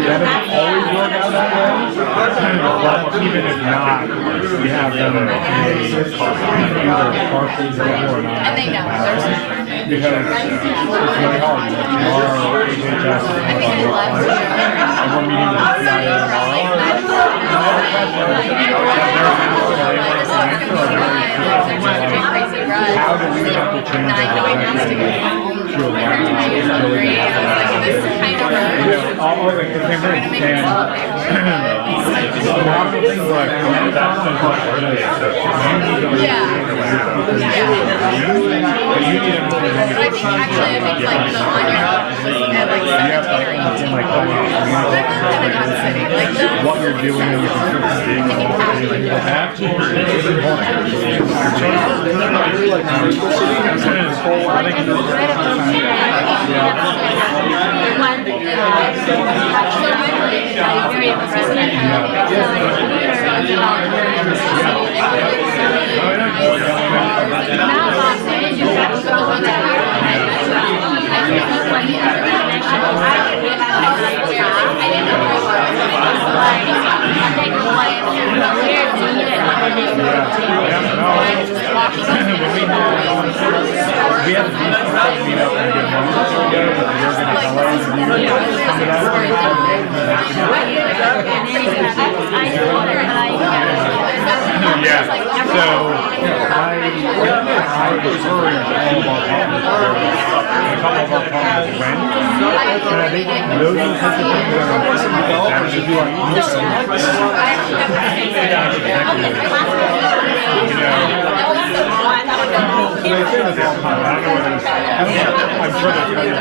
doesn't always work out that way, but even if not, we have them either partially available or not. And they know. Because it's really hard. Our HHS is one of our work plans, and we're meeting with the CIO and RR. How do we have to change our perspective to allow all the things and a lot of the things that I've come from is like what you're doing and your consistency is we have a meet up and get money together with the yeah, so I was worried a couple of our partners went, and I think those are the types of things that should be like, you know, they say this all the time. I don't know whether it's, I'm sure that's better,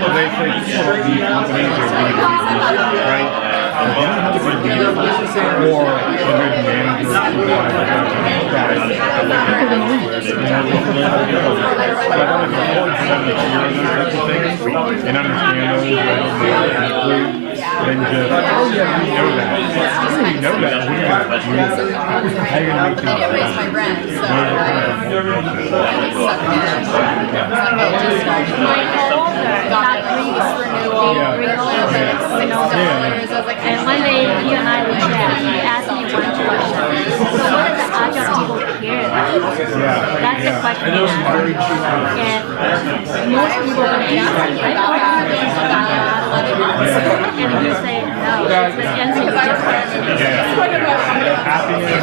but they say people don't need companies or leaders, right? You don't have to be leaders or a good manager or supervisor. People can lead. So I thought it's important for them to hear those types of things and understand those deeply than just, oh yeah, we know that. We know that. How are you going to make things and one day you and I were chat, he asked me one question. So what are the agile people care about? That's the question he asked. And most people would answer, I don't know this is about and you say no. The answer is different. Happiness,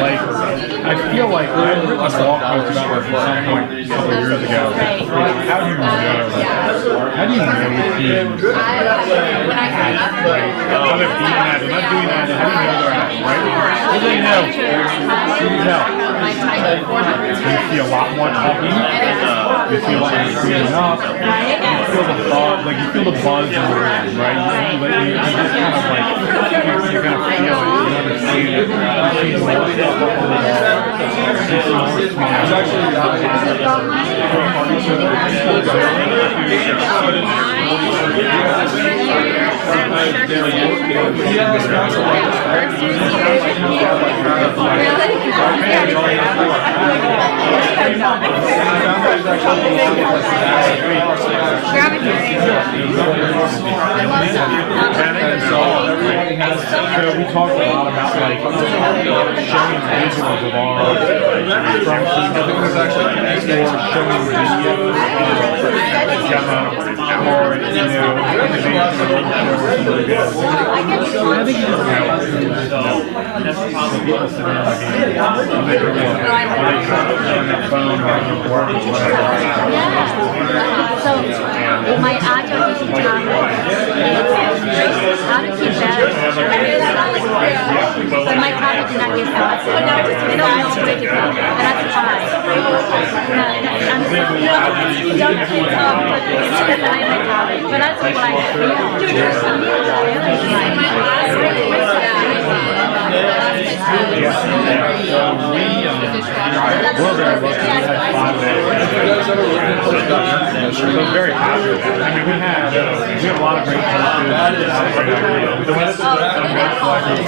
like, I feel like I written a blog post about this at some point a couple of years ago. Like, how do you know? How do you know if you other people not doing that? How do you know they're happy, right? What do you know? You see a lot more talking. You feel like you're cleaning up. You feel the buzz, like you feel the buzz in the room, right? You just kind of like, you kind of feel it, you understand it. You see more stuff up to the we talked a lot about like showing visuals of our strengths and showing videos or I think you just people sitting on the phone or on your work or whatever. So my agile teaching topic is how to keep better. But my topic did not get thoughts. They don't know where to go. And that's why. Don't keep up with my topic. But that's why I feel. We're very lucky. We had 5 days. So I'm very happy with that. I mean, we have a lot of great coaches, a lot of great ideas. The way that some good I think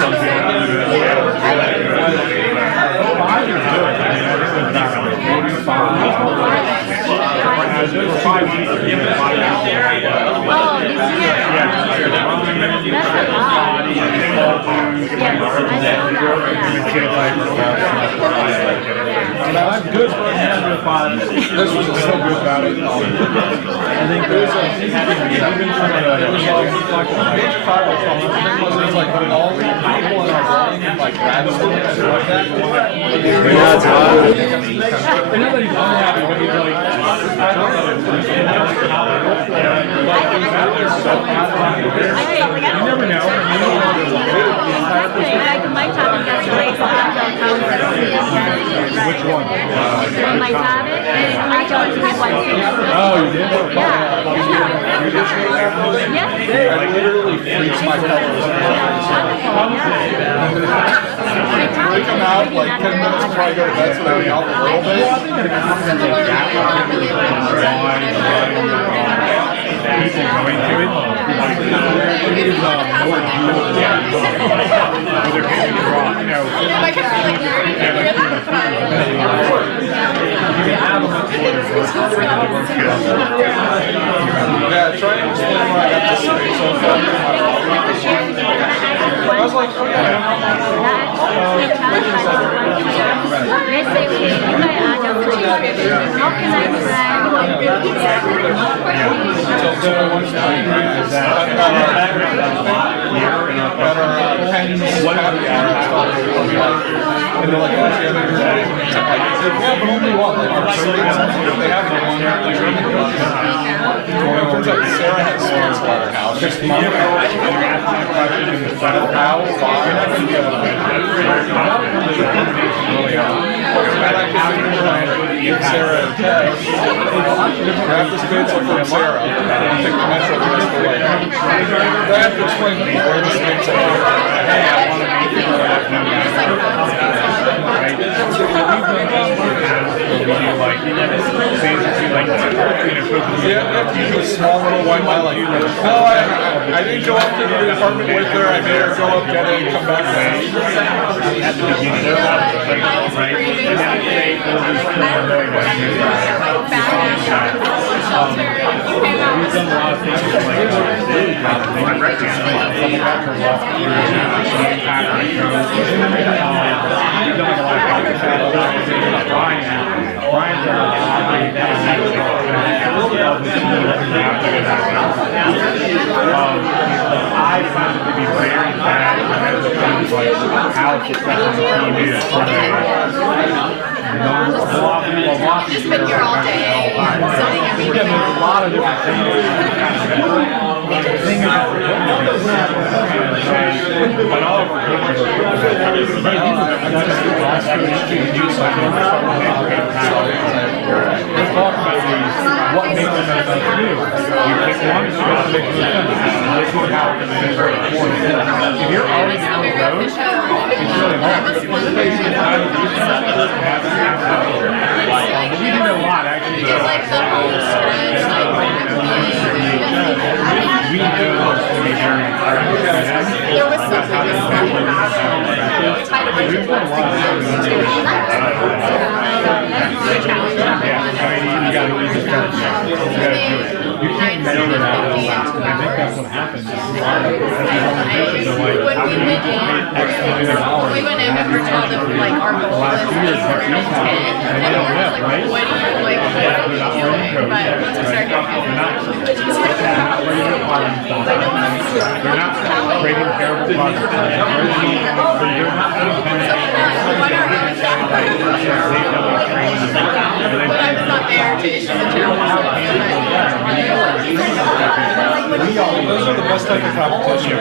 it was about 45 as for 5 weeks, you're doing 5 hours. Oh, this year. Yeah, That's a lot. Yes, I saw that. And I'm good for another 5. This was so good about it. I think there's a major part of the thing was like all the people in our building and like grad school and stuff like that. Yeah, it's hot. I know that he's unhappy, but he's like, I don't know. You never know. My topic gets raised on Which one? my topic, I chose to be one thing. Oh, you did? Yeah. I literally freeze my colors. They come out like 10 minutes before I go to bed, so they help a little bit. People going to it. It is more beautiful. They're getting raw, you know. Yeah, try and explain why I got this straight so far. I was like, oh yeah. Let's say you guys are just how can I plan? And they're like, oh, yeah, but only one. Like, our students, if they have one, it turns out Sarah has students at her house. 6 months. How? Sarah and Ted. Grab this pencil from Sarah and take the metro to this way. I have to explain to me where this pencil is. Hey, I want to make it a small little white lie like no, I didn't go up to the apartment with her. I made her go up, get it, and come back late. At the beginning of we've done a lot of things I found it to be very bad like how successful the team is from Just been here all day, zoning everything there's a lot of different things. But all of let's talk about what makes them as you. You pick one, you got to make this is how it's going to be important. If you're already down the road, it's really hard. But we did a lot actually. We know to be very there was something we've done a lot of you got to do it. You can't measure that at all. I think that's what happens. when we went in, we were told them like our goal was to be 4 out of 10, and then like, what do you like? What are you doing? But once we started going, You're not creating terrible products. but I was not there to issue the challenge. Those are the best type of competition.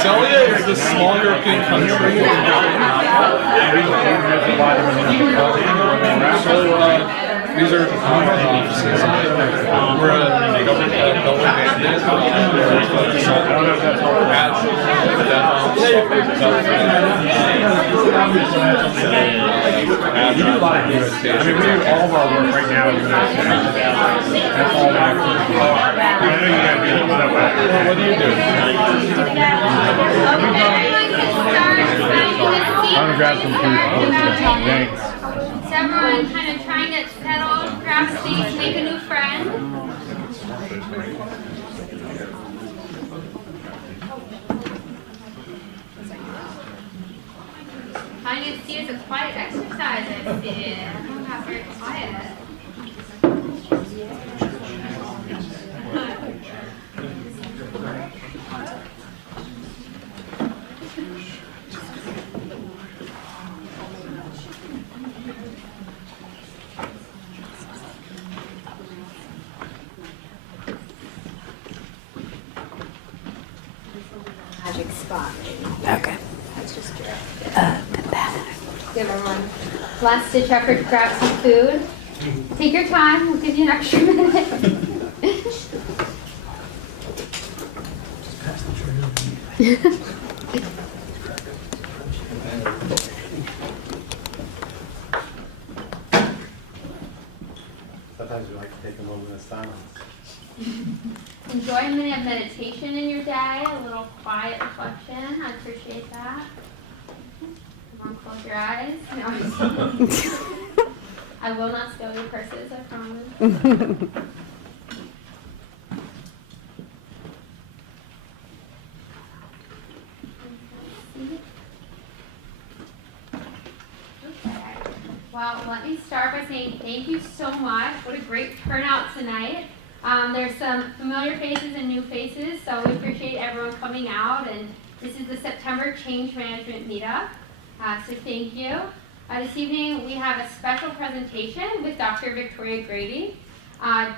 Celia is the small European country. So, these are offices. We're a government mandate. We do a lot of good stuff. I mean, we do all of our work right now in the United States. That's all that. I know you guys do a lot of What do you do? I'm gonna grab some food. Thanks. Is everyone kind of trying to settle, grab a seat, make a new friend? Finding a seat is a quiet exercise, I see. Everyone got very quiet. Magic spot. Okay. That's just good. Give everyone last ditch effort to grab some food. Take your time, we'll give you an extra minute. Sometimes we like to take a moment of silence. Enjoy a minute of meditation in your day, a little quiet reflection. I appreciate that. Come on, close your eyes. No, I'm just kidding. I will not steal your purses, I promise. Okay. Well, let me start by saying thank you so much. What a great turnout tonight. There's some familiar faces and new faces, so we appreciate everyone coming out. And this is the September Change Management Meetup, so thank you. This evening we have a special presentation with Dr. Victoria Grady.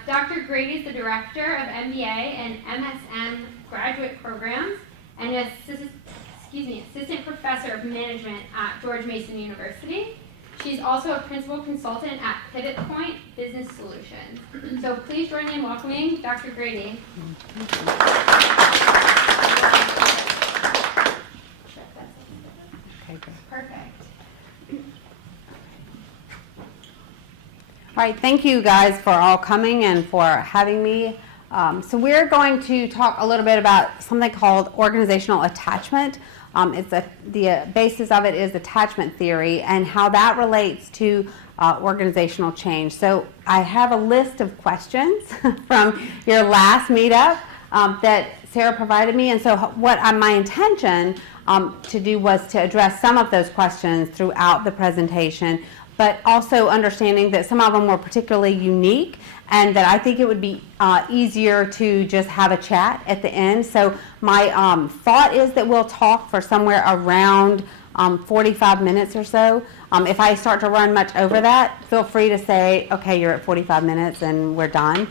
Dr. Grady is the Director of MBA and MSM graduate programs and Assistant Professor of Management at George Mason University. She's also a Principal Consultant at Pivot Point Business Solutions. So please join me in welcoming Dr. Grady. Perfect. All right, thank you guys for all coming and for having me. So we're going to talk a little bit about something called organizational attachment. The basis of it is attachment theory and how that relates to organizational change. So I have a list of questions from your last meetup that Sarah provided me, and so what my intention to do was to address some of those questions throughout the presentation, but also understanding that some of them were particularly unique and that I think it would be easier to just have a chat at the end. So my thought is that we'll talk for somewhere around 45 minutes or so. If I start to run much over that, feel free to say, okay, you're at 45 minutes and we're done.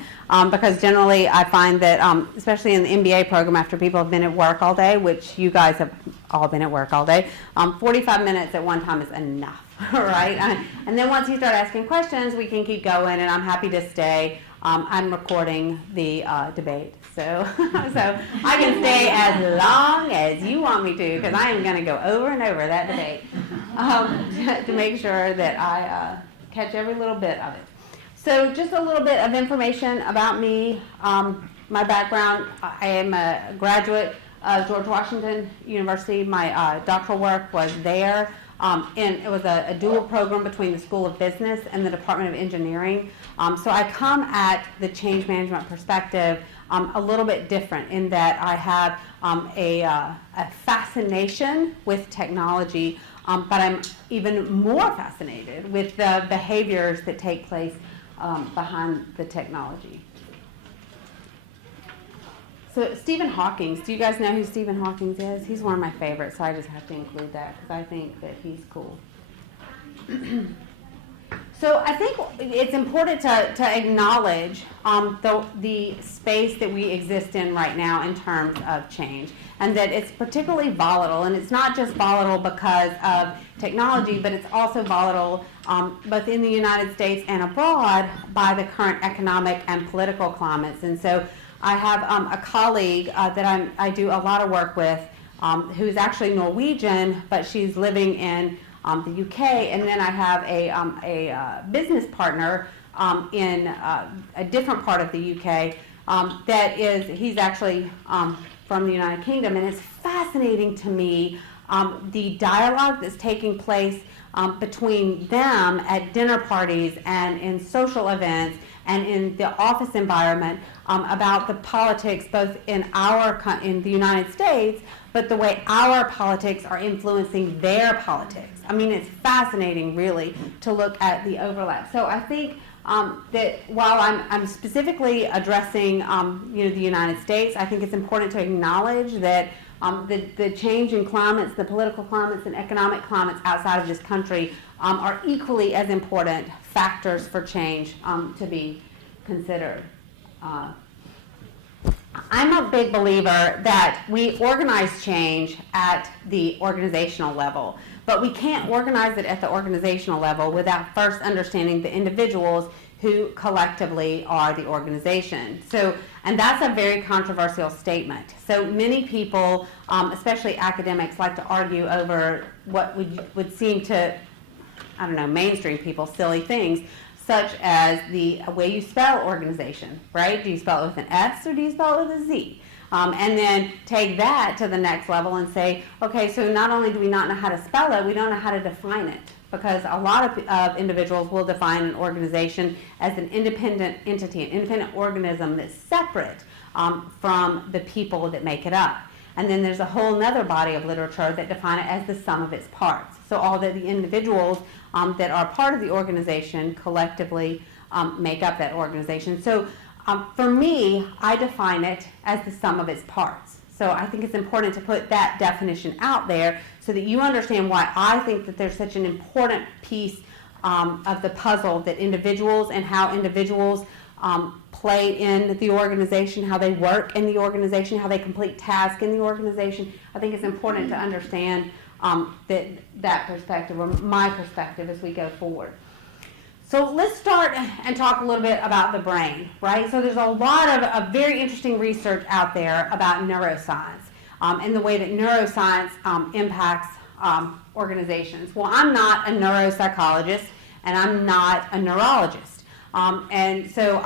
Because generally I find that, especially in the MBA program, after people have been at work all day, which you guys have all been at work all day, 45 minutes at one time is enough. All right, and then once you start asking questions, we can keep going, and I'm happy to stay. I'm recording the debate, so so I can stay as long as you want me to, because I am going to go over and over that debate to make sure that I catch every little bit of it. So just a little bit of information about me, my background. I am a graduate of George Washington University. My doctoral work was there. And it was a dual program between the School of Business and the Department of Engineering. So I come at the change management perspective a little bit different in that I have a fascination with technology, but I'm even more fascinated with the behaviors that take place behind the technology. So Stephen Hawking, do you guys know who Stephen Hawking is? He's one of my favorites, so I just have to include that because I think that he's cool. So I think it's important to acknowledge the space that we exist in right now in terms of change, and that it's particularly volatile. And it's not just volatile because of technology, but it's also volatile both in the United States and abroad by the current economic and political climates. And so I have a colleague that I do a lot of work with who's actually Norwegian, but she's living in the UK. And then I have a business partner in a different part of the UK he's actually from the United Kingdom, and it's fascinating to me the dialogue that's taking place between them at dinner parties and in social events and in the office environment about the politics both in the United States, but the way our politics are influencing their politics. I mean, it's fascinating, really, to look at the overlap. So I think that while I'm specifically addressing the United States, I think it's important to acknowledge that the change in climates, the political climates and economic climates outside of this country are equally as important factors for change to be considered. I'm a big believer that we organize change at the organizational level, but we can't organize it at the organizational level without first understanding the individuals who collectively are the organization. And that's a very controversial statement. So many people, especially academics, like to argue over what would seem to, mainstream people, silly things, such as the way you spell organization, right? Do you spell it with an S or do you spell it with a Z? And then take that to the next level and say, okay, so not only do we not know how to spell it, we don't know how to define it. Because a lot of individuals will define an organization as an independent entity, an independent organism that's separate from the people that make it up. And then there's a whole other body of literature that define it as the sum of its parts. So all that the individuals that are part of the organization collectively make up that organization. So for me, I define it as the sum of its parts. So I think it's important to put that definition out there so that you understand why I think that there's such an important piece of the puzzle that individuals and how individuals play in the organization, how they work in the organization, how they complete tasks in the organization. I think it's important to understand that perspective, or my perspective, as we go forward. So let's start and talk a little bit about the brain, right? So there's a lot of very interesting research out there about neuroscience and the way that neuroscience impacts organizations. Well, I'm not a neuropsychologist and I'm not a neurologist. And so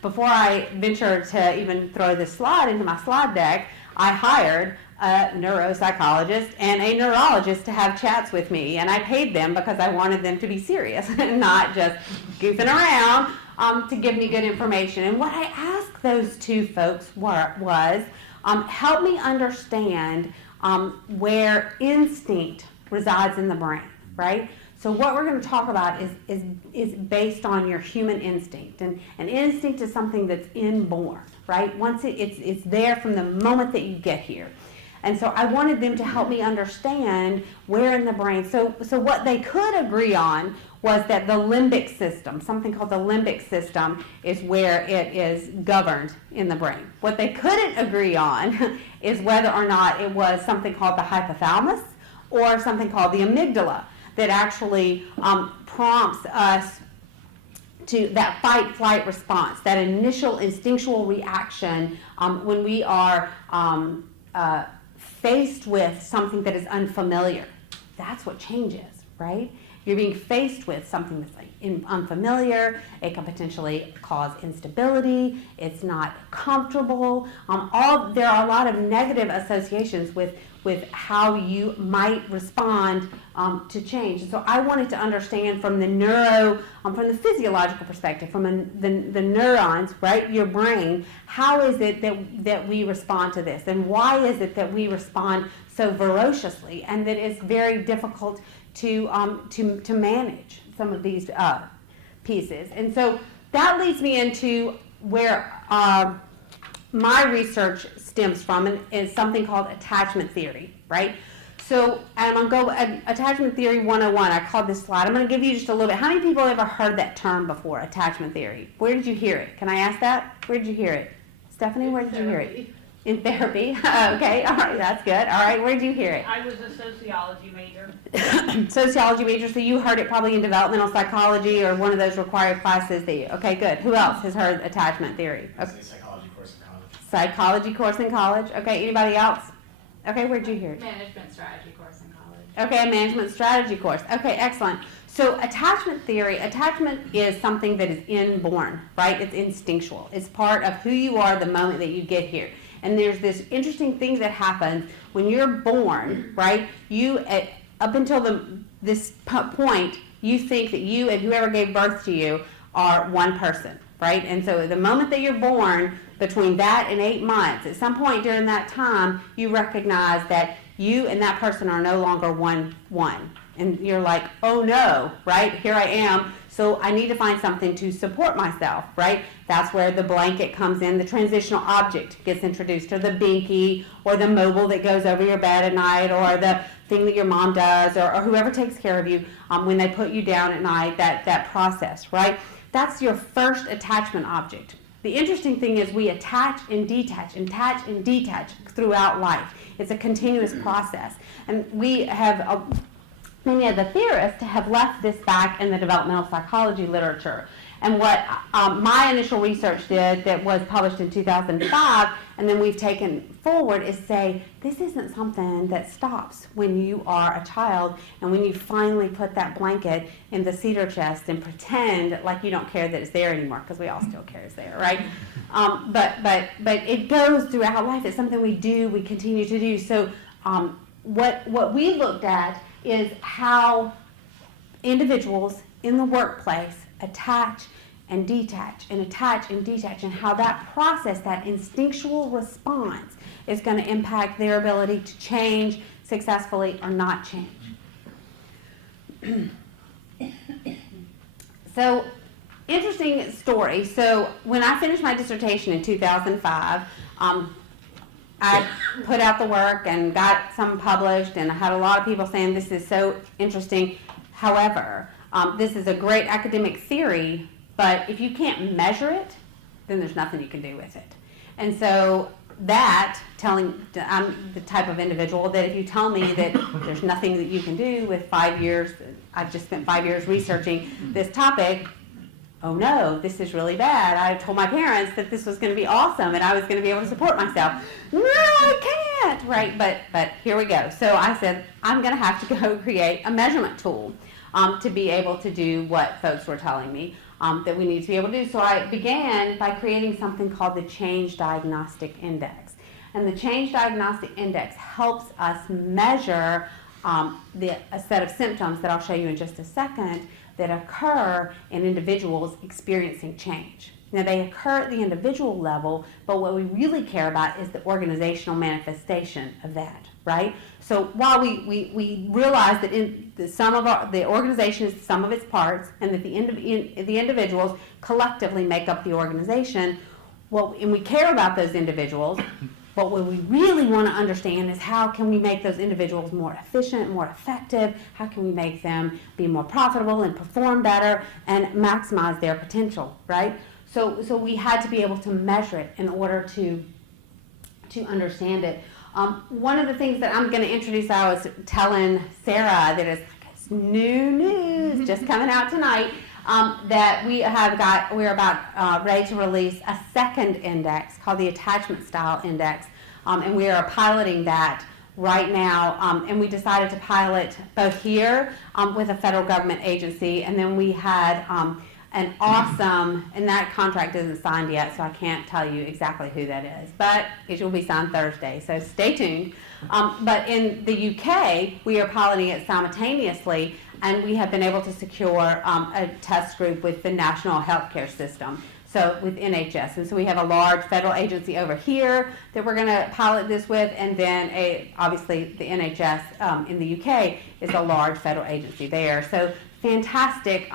before I ventured to even throw this slide into my slide deck, I hired a neuropsychologist and a neurologist to have chats with me, and I paid them because I wanted them to be serious and not just goofing around to give me good information. And what I asked those two folks was help me understand where instinct resides in the brain, right? So what we're going to talk about is based on your human instinct, and instinct is something that's inborn, right? Once it's there from the moment that you get here. And so I wanted them to help me understand where in the brain. So what they could agree on was that the limbic system, something called the limbic system, is where it is governed in the brain. What they couldn't agree on is whether or not it was something called the hypothalamus or something called the amygdala that actually prompts us to that fight-flight response, that initial instinctual reaction when we are faced with something that is unfamiliar. That's what change is, right? You're being faced with something that's unfamiliar. It can potentially cause instability. It's not comfortable. There are a lot of negative associations with how you might respond to change. And so I wanted to understand from the from the physiological perspective, from the neurons, right, your brain, how is it that we respond to this, and why is it that we respond so ferociously, and that it's very difficult to manage some of these pieces. And so that leads me into where my research stems from, and is something called attachment theory, right? So I'm going to go attachment theory 101. I called this slide. I'm going to give you just a little bit. How many people have ever heard that term before, attachment theory? Where did you hear it? Can I ask that? Where did you hear it? Stephanie, where did you hear it? In therapy. Okay, all right, that's good. All right, where did you hear it? I was a sociology major. Sociology major, so you heard it probably in developmental psychology or one of those required classes that you, okay, good. Who else has heard attachment theory? Okay. Psychology course in college. Psychology course in college. Okay, anybody else? Okay, where'd you hear it? Management strategy course in college. Okay, a management strategy course. Okay, excellent. So attachment theory, attachment is something that is inborn, right? It's instinctual. It's part of who you are the moment that you get here. And there's this interesting thing that happens when you're born, right? You, up until this point, you think that you and whoever gave birth to you are one person, right? And so the moment that you're born, between that and 8 months, at some point during that time, you recognize that you and that person are no longer one. And you're like, oh no, right? Here I am. So I need to find something to support myself, right? That's where the blanket comes in. The transitional object gets introduced, or the binky, or the mobile that goes over your bed at night, or the thing that your mom does, or whoever takes care of you when they put you down at night, that process, right? That's your first attachment object. The interesting thing is we attach and detach throughout life. It's a continuous process. And we have, many of the theorists have left this back in the developmental psychology literature. And what my initial research did that was published in 2005, and then we've taken forward, is say, this isn't something that stops when you are a child and when you finally put that blanket in the cedar chest and pretend like you don't care that it's there anymore, because we all still care it's there, right? But it goes throughout life. It's something we do, we continue to do. So what we looked at is how individuals in the workplace attach and detach and attach and detach, and how that process, that instinctual response, is going to impact their ability to change successfully or not change. So, interesting story. So, when I finished my dissertation in 2005, I put out the work and got some published, and I had a lot of people saying this is so interesting. However, this is a great academic theory, but if you can't measure it, then there's nothing you can do with it. And so I'm the type of individual that if you tell me that there's nothing that you can do with 5 years, I've just spent 5 years researching this topic, oh no, this is really bad. I told my parents that this was going to be awesome and I was going to be able to support myself. No, I can't, right? But here we go. So I said, I'm going to have to go create a measurement tool to be able to do what folks were telling me that we need to be able to do. So I began by creating something called the Change Diagnostic Index. And the Change Diagnostic Index helps us measure a set of symptoms that I'll show you in just a second that occur in individuals experiencing change. Now, they occur at the individual level, but what we really care about is the organizational manifestation of that, right? So while we realize that in the organization is the sum of its parts, and that the individuals collectively make up the organization, and we care about those individuals, but what we really want to understand is how can we make those individuals more efficient, more effective? How can we make them be more profitable and perform better and maximize their potential, right? So we had to be able to measure it in order to understand it. One of the things that I'm going to introduce, I was telling Sarah that is new news just coming out tonight, that we're about ready to release a second index called the Attachment Style Index, and we are piloting that right now, and we decided to pilot both here with a federal government agency, and then we had an awesome, and that contract isn't signed yet, so I can't tell you exactly who that is, but it will be signed Thursday, so stay tuned. But in the UK, we are piloting it simultaneously, and we have been able to secure a test group with the National Healthcare System, so with NHS. And so we have a large federal agency over here that we're going to pilot this with, and then obviously the NHS in the UK is a large federal agency there. So fantastic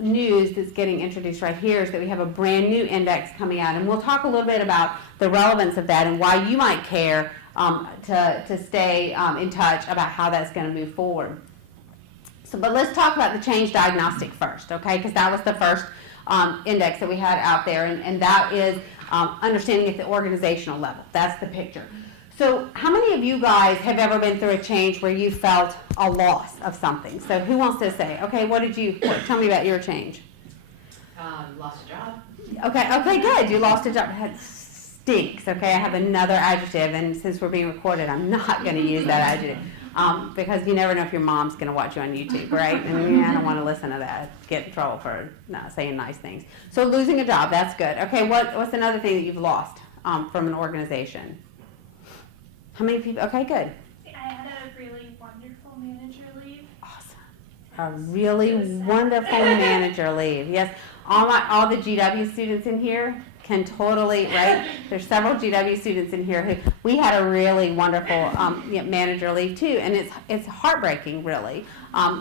news that's getting introduced right here is that we have a brand new index coming out, and we'll talk a little bit about the relevance of that and why you might care to stay in touch about how that's going to move forward. So, but let's talk about the Change Diagnostic first, okay? Because that was the first index that we had out there, and that is understanding at the organizational level. That's the picture. So how many of you guys have ever been through a change where you felt a loss of something? So who wants to say, okay, tell me about your change. Lost a job. Okay, good. You lost a job. That stinks, okay? I have another adjective, and since we're being recorded, I'm not going to use that adjective. because you never know if your mom's going to watch you on YouTube, right? And I don't want to listen to that. Get in trouble for not saying nice things. So losing a job, that's good. Okay, what's another thing that you've lost from an organization? How many people? Okay, good. I had a really wonderful manager leave. Awesome. A really wonderful manager leave. Yes, all the GW students in here can totally, right? There's several GW students in here who we had a really wonderful manager leave too, and it's heartbreaking, really.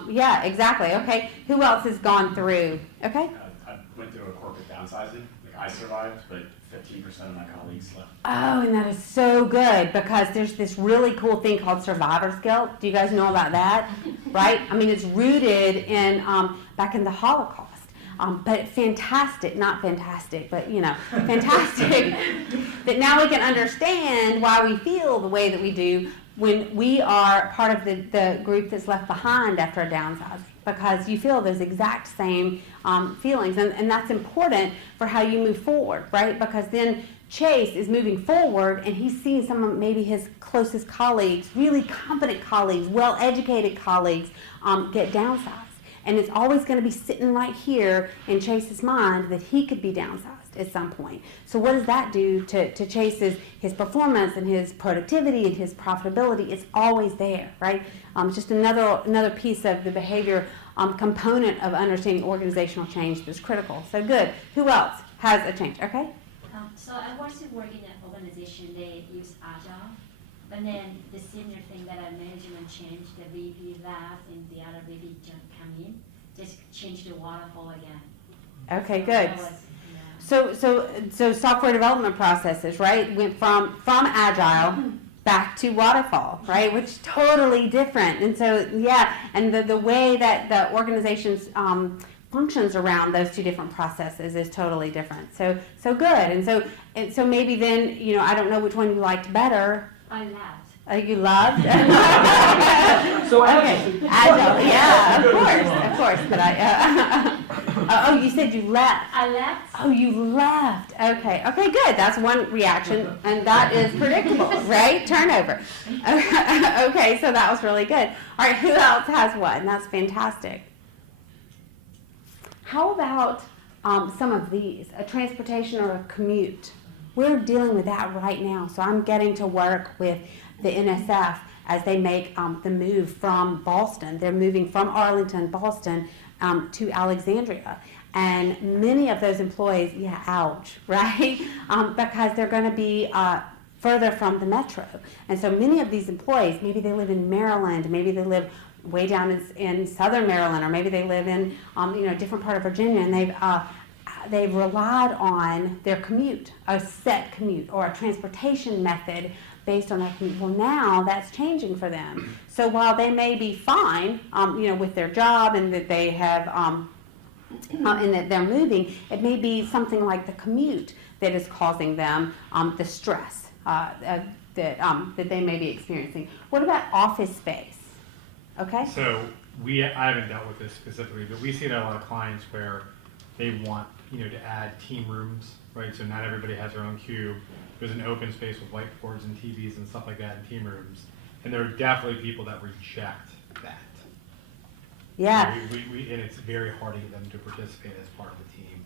Yeah, exactly. Okay, who else has gone through? Okay. I went through a corporate downsizing. Like I survived, but 15% of my colleagues left. Oh, and that is so good because there's this really cool thing called survivor's guilt. Do you guys know about that? Right? I mean, it's rooted in back in the Holocaust. But fantastic, not fantastic, but fantastic that now we can understand why we feel the way that we do when we are part of the group that's left behind after a downsize, because you feel those exact same feelings, and that's important for how you move forward, right? Because then Chase is moving forward and he's seeing some of maybe his closest colleagues, really competent colleagues, well-educated colleagues get downsized. And it's always going to be sitting right here in Chase's mind that he could be downsized at some point. So what does that do to Chase's his performance and his productivity and his profitability? It's always there, right? Just another piece of the behavior component of understanding organizational change that's critical. So good. Who else has a change? Okay. So I was working in an organization, they use Agile, but then the senior thing that management changed, the VP left and the other VP come in, just changed the waterfall again. Okay, good. So software development processes, right, went from Agile back to waterfall, right, which is totally different. And so, yeah, and the way that the organization's functions around those two different processes is totally different. So good. And so maybe then, I don't know which one you liked better. I laughed. Oh, you loved? So okay, Agile, yeah, of course. But you said you left. I left. Oh, you left. Okay, good. That's one reaction, and that is predictable, right? Turnover. Okay, so that was really good. All right, who else has one? That's fantastic. How about some of these? A transportation or a commute? We're dealing with that right now. So I'm getting to work with the NSF as they make the move from Boston. They're moving from Arlington, Boston, to Alexandria. And many of those employees, ouch, right? Because they're going to be further from the metro. And so many of these employees, maybe they live in Maryland, maybe they live way down in southern Maryland, or maybe they live in a different part of Virginia, and they've relied on their commute, a set commute, or a transportation method based on that commute. Well, now that's changing for them. So while they may be fine, with their job and that they have, and that they're moving, it may be something like the commute that is causing them the stress that they may be experiencing. What about office space? Okay. So I haven't dealt with this specifically, but we see it at a lot of clients where they want to add team rooms, right? So not everybody has their own cube. There's an open space with whiteboards and TVs and stuff like that in team rooms, and there are definitely people that reject that. Yeah. And it's very hard to get them to participate as part of the team.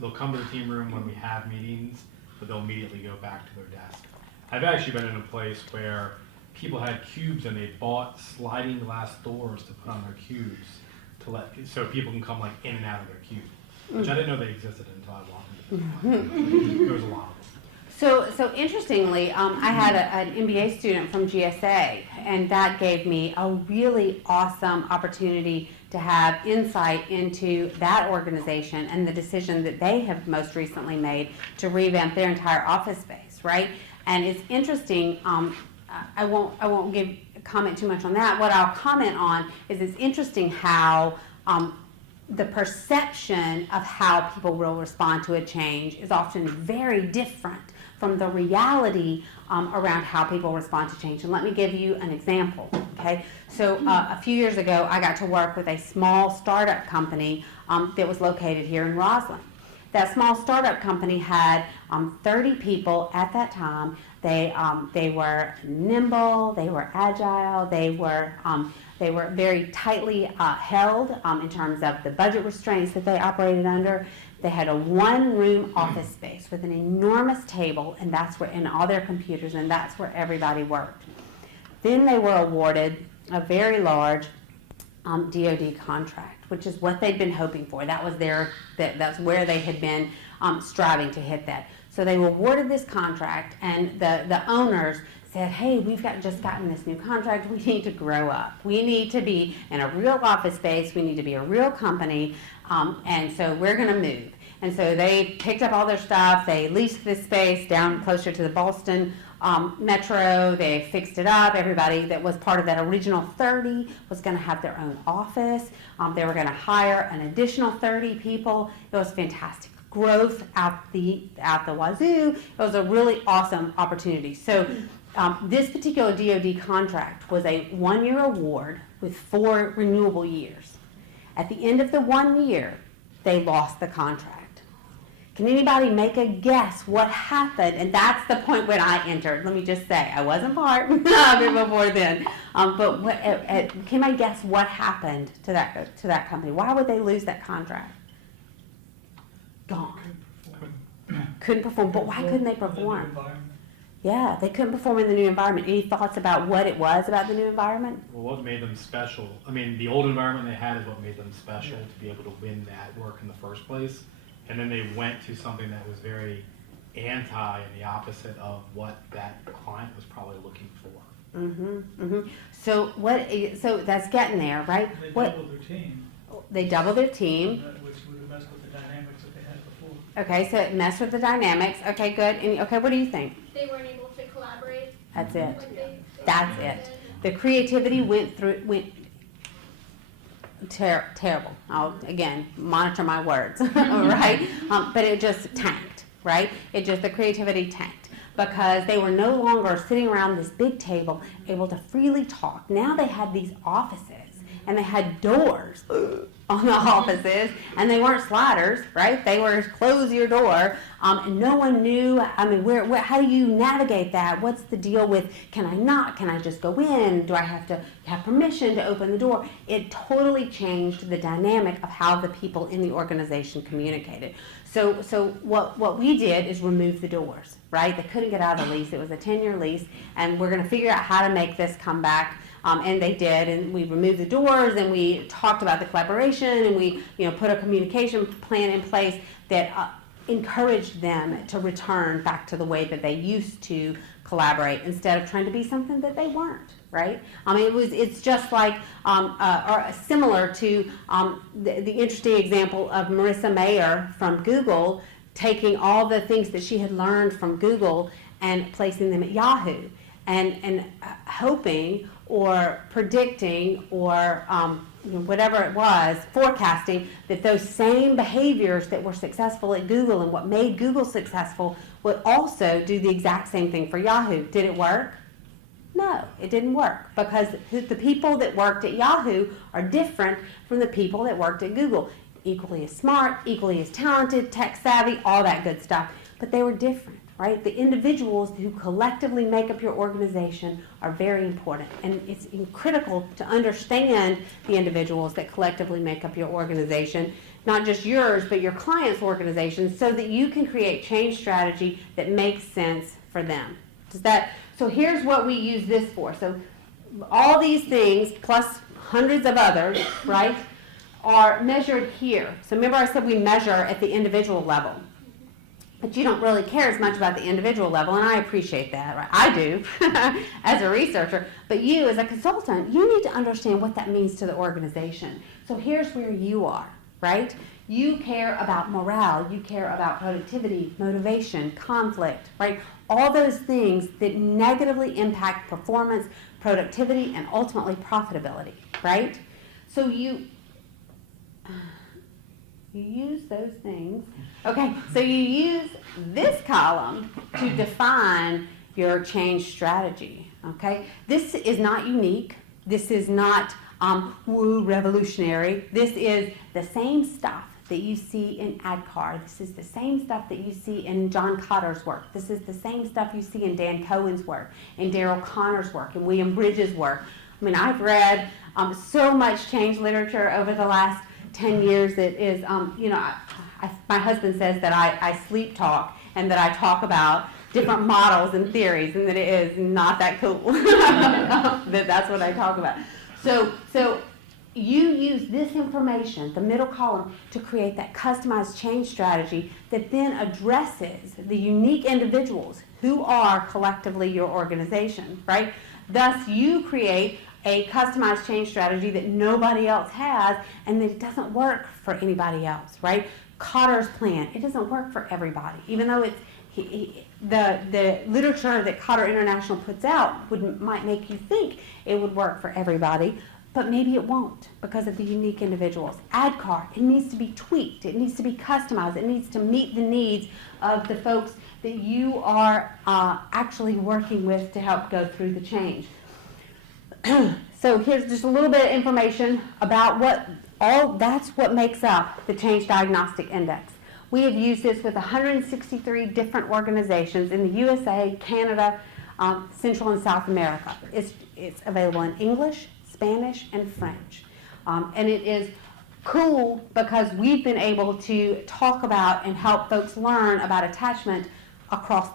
They'll come to the team room when we have meetings, but they'll immediately go back to their desk. I've actually been in a place where people had cubes and they bought sliding glass doors to put on their cubes so people can come in and out of their cube, which I didn't know they existed until I walked into the There was a lot of them. So interestingly, I had an MBA student from GSA, and that gave me a really awesome opportunity to have insight into that organization and the decision that they have most recently made to revamp their entire office space, right? And it's interesting. I won't comment too much on that. What I'll comment on is it's interesting how the perception of how people will respond to a change is often very different from the reality around how people respond to change. And let me give you an example, okay? So a few years ago, I got to work with a small startup company that was located here in Roslyn. that small startup company had 30 people at that time. They were nimble, they were agile, they were very tightly held in terms of the budget restraints that they operated under. They had a one-room office space with an enormous table, and that's where, and all their computers, and that's where everybody worked. Then they were awarded a very large DoD contract, which is what they'd been hoping for. That was that's where they had been striving to hit that. So they were awarded this contract, and the owners said, hey, we've just gotten this new contract. We need to grow up. We need to be in a real office space. We need to be a real company, and so we're going to move. And so they picked up all their stuff. They leased this space down closer to the Boston Metro. They fixed it up. Everybody that was part of that original 30 was going to have their own office. They were going to hire an additional 30 people. It was fantastic. Growth out the wazoo. It was a really awesome opportunity. So this particular DoD contract was a one-year award with 4 renewable years. At the end of the 1 year, they lost the contract. Can anybody make a guess what happened? And that's the point when I entered. Let me just say, I wasn't part of it before then. But can I guess what happened to that company? Why would they lose that contract? Gone. Couldn't perform. But why couldn't they perform? Yeah, they couldn't perform in the new environment. Any thoughts about what it was about the new environment? Well, what made them special? I mean, the old environment they had is what made them special to be able to win that work in the first place. And then they went to something that was very anti and the opposite of what that client was probably looking for. Mm-hmm, mm-hmm. So that's getting there, right? They doubled their team. They doubled their team. Which would have messed with the dynamics that they had before. Okay, so it messed with the dynamics. Okay, good. And, okay, what do you think? They weren't able to collaborate. That's it. Like they That's it. The creativity went terrible. I'll, again, monitor my words, right? But it just tanked, right? The creativity tanked because they were no longer sitting around this big table able to freely talk. Now they had these offices and they had doors on the offices, and they weren't sliders, right? They were close your door, and no one knew. I mean, how do you navigate that? What's the deal with? Can I knock? Can I just go in? Do I have to have permission to open the door? It totally changed the dynamic of how the people in the organization communicated. So what we did is remove the doors, right? They couldn't get out of the lease. It was a 10-year lease, and we're going to figure out how to make this come back. And they did, and we removed the doors, and we talked about the collaboration, and we, put a communication plan in place that encouraged them to return back to the way that they used to collaborate instead of trying to be something that they weren't. Right? I mean, it's just like or similar to the interesting example of Marissa Mayer from Google taking all the things that she had learned from Google and placing them at Yahoo, and hoping or predicting or whatever it was, forecasting that those same behaviors that were successful at Google and what made Google successful would also do the exact same thing for Yahoo. Did it work? No, it didn't work because the people that worked at Yahoo are different from the people that worked at Google. Equally as smart, equally as talented, tech savvy, all that good stuff, but they were different. Right? The individuals who collectively make up your organization are very important, and it's critical to understand the individuals that collectively make up your organization, not just yours, but your client's organization, so that you can create change strategy that makes sense for them. So here's what we use this for. So all these things, plus hundreds of others, right, are measured here. So remember I said we measure at the individual level. But you don't really care as much about the individual level, and I appreciate that. Right? I do as a researcher. But you, as a consultant, you need to understand what that means to the organization. So here's where you are, right? You care about morale. You care about productivity, motivation, conflict, right? All those things that negatively impact performance, productivity, and ultimately profitability, right? So you use those things. Okay, so you use this column to define your change strategy. Okay, this is not unique. This is not revolutionary. This is the same stuff that you see in ADCAR. This is the same stuff that you see in John Cotter's work. This is the same stuff you see in Dan Cohen's work, in Daryl Connor's work, and William Bridges' work. I mean, I've read so much change literature over the last 10 years that is, you know, my husband says that I sleep talk and that I talk about different models and theories, and that it is not that cool. That's what I talk about. So you use this information, the middle column, to create that customized change strategy that then addresses the unique individuals who are collectively your organization, right? Thus, you create a customized change strategy that nobody else has, and that it doesn't work for anybody else, right? Cotter's plan, it doesn't work for everybody, even though it's the literature that Cotter International puts out might make you think it would work for everybody, but maybe it won't because of the unique individuals. ADCAR, it needs to be tweaked, it needs to be customized, it needs to meet the needs of the folks that you are actually working with to help go through the change. So here's just a little bit of information about that's what makes up the Change Diagnostic Index. We have used this with 163 different organizations in the USA, Canada, Central and South America. It's available in English, Spanish, and French. And it is cool because we've been able to talk about and help folks learn about attachment across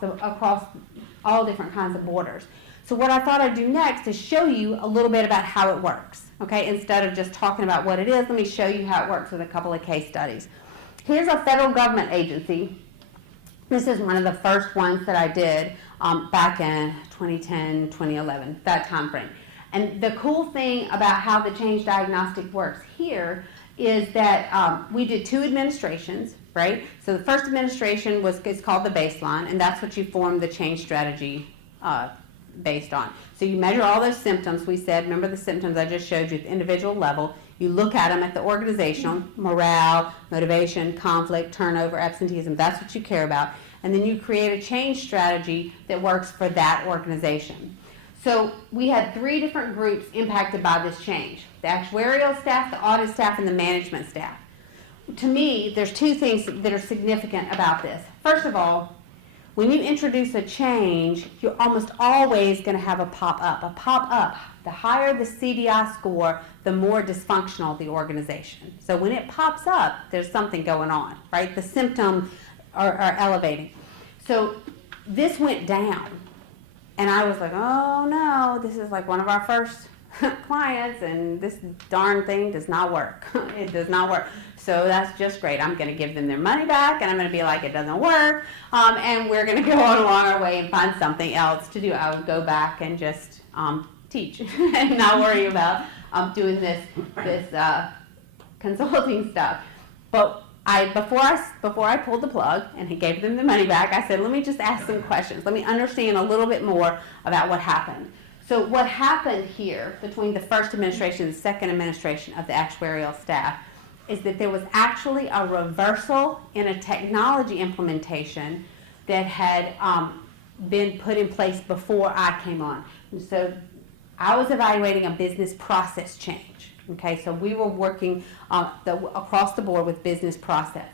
all different kinds of borders. So what I thought I'd do next is show you a little bit about how it works. Okay, instead of just talking about what it is, let me show you how it works with a couple of case studies. Here's a federal government agency. This is one of the first ones that I did back in 2010, 2011, that time frame. And the cool thing about how the Change Diagnostic works here is that we did 2 administrations, right? So the first administration is called the baseline, and that's what you form the change strategy based on. So you measure all those symptoms. We said, remember the symptoms I just showed you at the individual level. You look at them at the organizational, morale, motivation, conflict, turnover, absenteeism. That's what you care about. And then you create a change strategy that works for that organization. So we had 3 different groups impacted by this change: the actuarial staff, the audit staff, and the management staff. To me, there's 2 things that are significant about this. First of all, when you introduce a change, you're almost always going to have a pop-up. A pop-up, the higher the CDI score, the more dysfunctional the organization. So when it pops up, there's something going on, right? The symptoms are elevating. So this went down, and I was like, oh no, this is like one of our first clients, and this darn thing does not work. It does not work. So that's just great. I'm going to give them their money back, and I'm going to be like, it doesn't work, and we're going to go on along our way and find something else to do. I would go back and just teach and not worry about doing this consulting stuff. But before I pulled the plug and gave them the money back, I said, let me just ask some questions. Let me understand a little bit more about what happened. So what happened here between the first administration and the second administration of the actuarial staff is that there was actually a reversal in a technology implementation that had been put in place before I came on. And so I was evaluating a business process change. Okay, so we were working across the board with business process.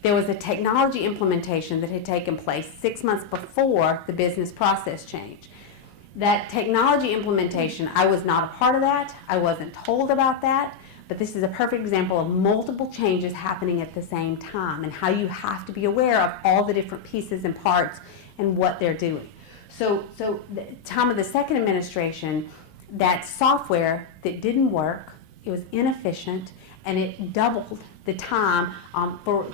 There was a technology implementation that had taken place 6 months before the business process change. That technology implementation, I was not a part of that. I wasn't told about that. But this is a perfect example of multiple changes happening at the same time and how you have to be aware of all the different pieces and parts and what they're doing. So the time of the second administration, that software that didn't work, it was inefficient, and it doubled the time for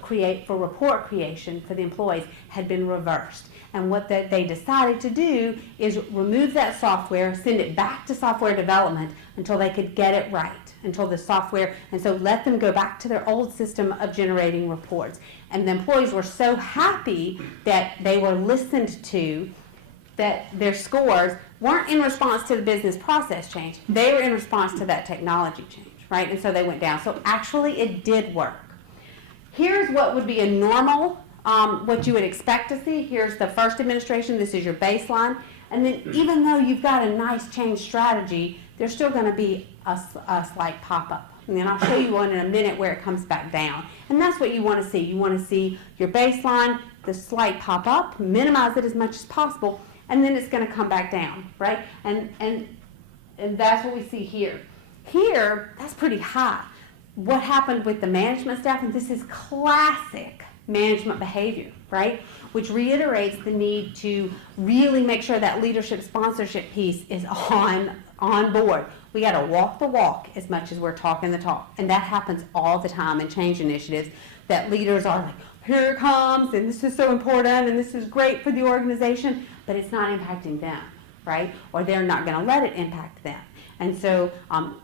report creation for the employees had been reversed. And what they decided to do is remove that software, send it back to software development until they could get it right, until the software, and so let them go back to their old system of generating reports. And the employees were so happy that they were listened to, that their scores weren't in response to the business process change. They were in response to that technology change, right? And so they went down. So actually it did work. Here's what would be a normal, what you would expect to see. Here's the first administration. This is your baseline. And then even though you've got a nice change strategy, there's still going to be a slight pop-up. And then I'll show you one in a minute where it comes back down. And that's what you want to see. You want to see your baseline, the slight pop up, minimize it as much as possible, and then it's going to come back down, right? And that's what we see here. Here, that's pretty high. What happened with the management staff, and this is classic management behavior, right? Which reiterates the need to really make sure that leadership sponsorship piece is on board. We got to walk the walk as much as we're talking the talk. And that happens all the time in change initiatives, that leaders are like, here it comes, and this is so important, and this is great for the organization, but it's not impacting them, right? Or they're not going to let it impact them. And so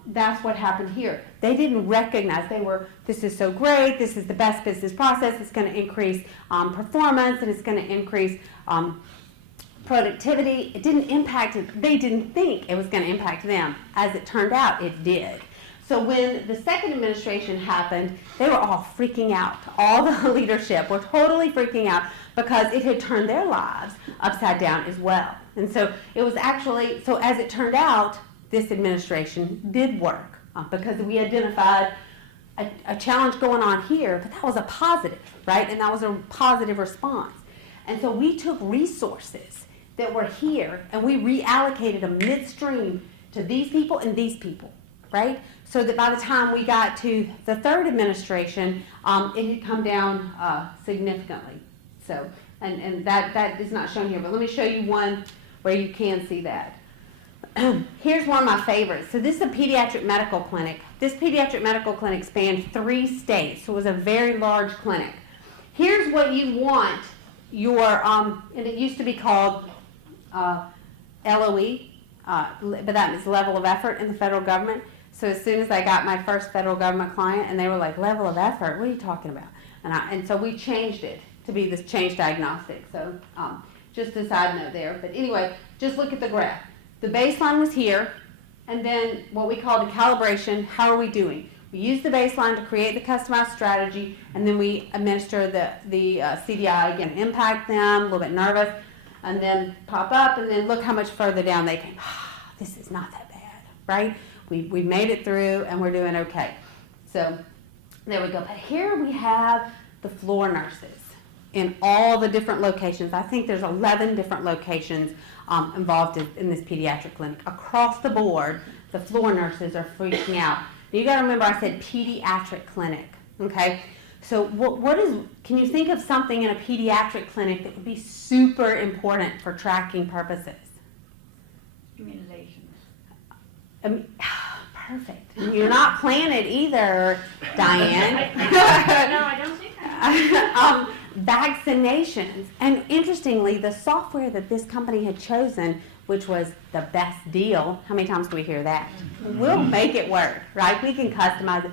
that's what happened here. They didn't recognize, this is so great, this is the best business process, it's going to increase performance, and it's going to increase productivity. It didn't impact, they didn't think it was going to impact them. As it turned out, it did. So when the second administration happened, they were all freaking out. All the leadership were totally freaking out because it had turned their lives upside down as well. And so it was actually, so as it turned out, this administration did work because we identified a challenge going on here, but that was a positive, right? And that was a positive response. And so we took resources that were here and we reallocated them midstream to these people and these people, right? So that by the time we got to the third administration, it had come down significantly. So, and that is not shown here, but let me show you one where you can see that. Here's one of my favorites. So this is a pediatric medical clinic. This pediatric medical clinic spanned 3 states, so it was a very large clinic. Here's what you want your, and it used to be called LOE, but that is level of effort in the federal government. So as soon as I got my first federal government client, and they were like, level of effort, what are you talking about? And so we changed it to be this Change Diagnostic. So just a side note there. But anyway, just look at the graph. The baseline was here, and then what we call the calibration. How are we doing? We use the baseline to create the customized strategy, and then we administer the CDI, again, impact them, a little bit nervous, and then pop up, and then look how much further down they came. This is not that bad, right? We made it through, and we're doing okay. So there we go. But here we have the floor nurses in all the different locations. I think there's 11 different locations involved in this pediatric clinic. Across the board, the floor nurses are freaking out. You got to remember I said pediatric clinic, okay? So can you think of something in a pediatric clinic that would be super important for tracking purposes? Immunizations. Perfect. You're not planted either, Diane. No, I don't think that. Vaccinations. And interestingly, the software that this company had chosen, which was the best deal, how many times do we hear that? We'll make it work, right? We can customize it.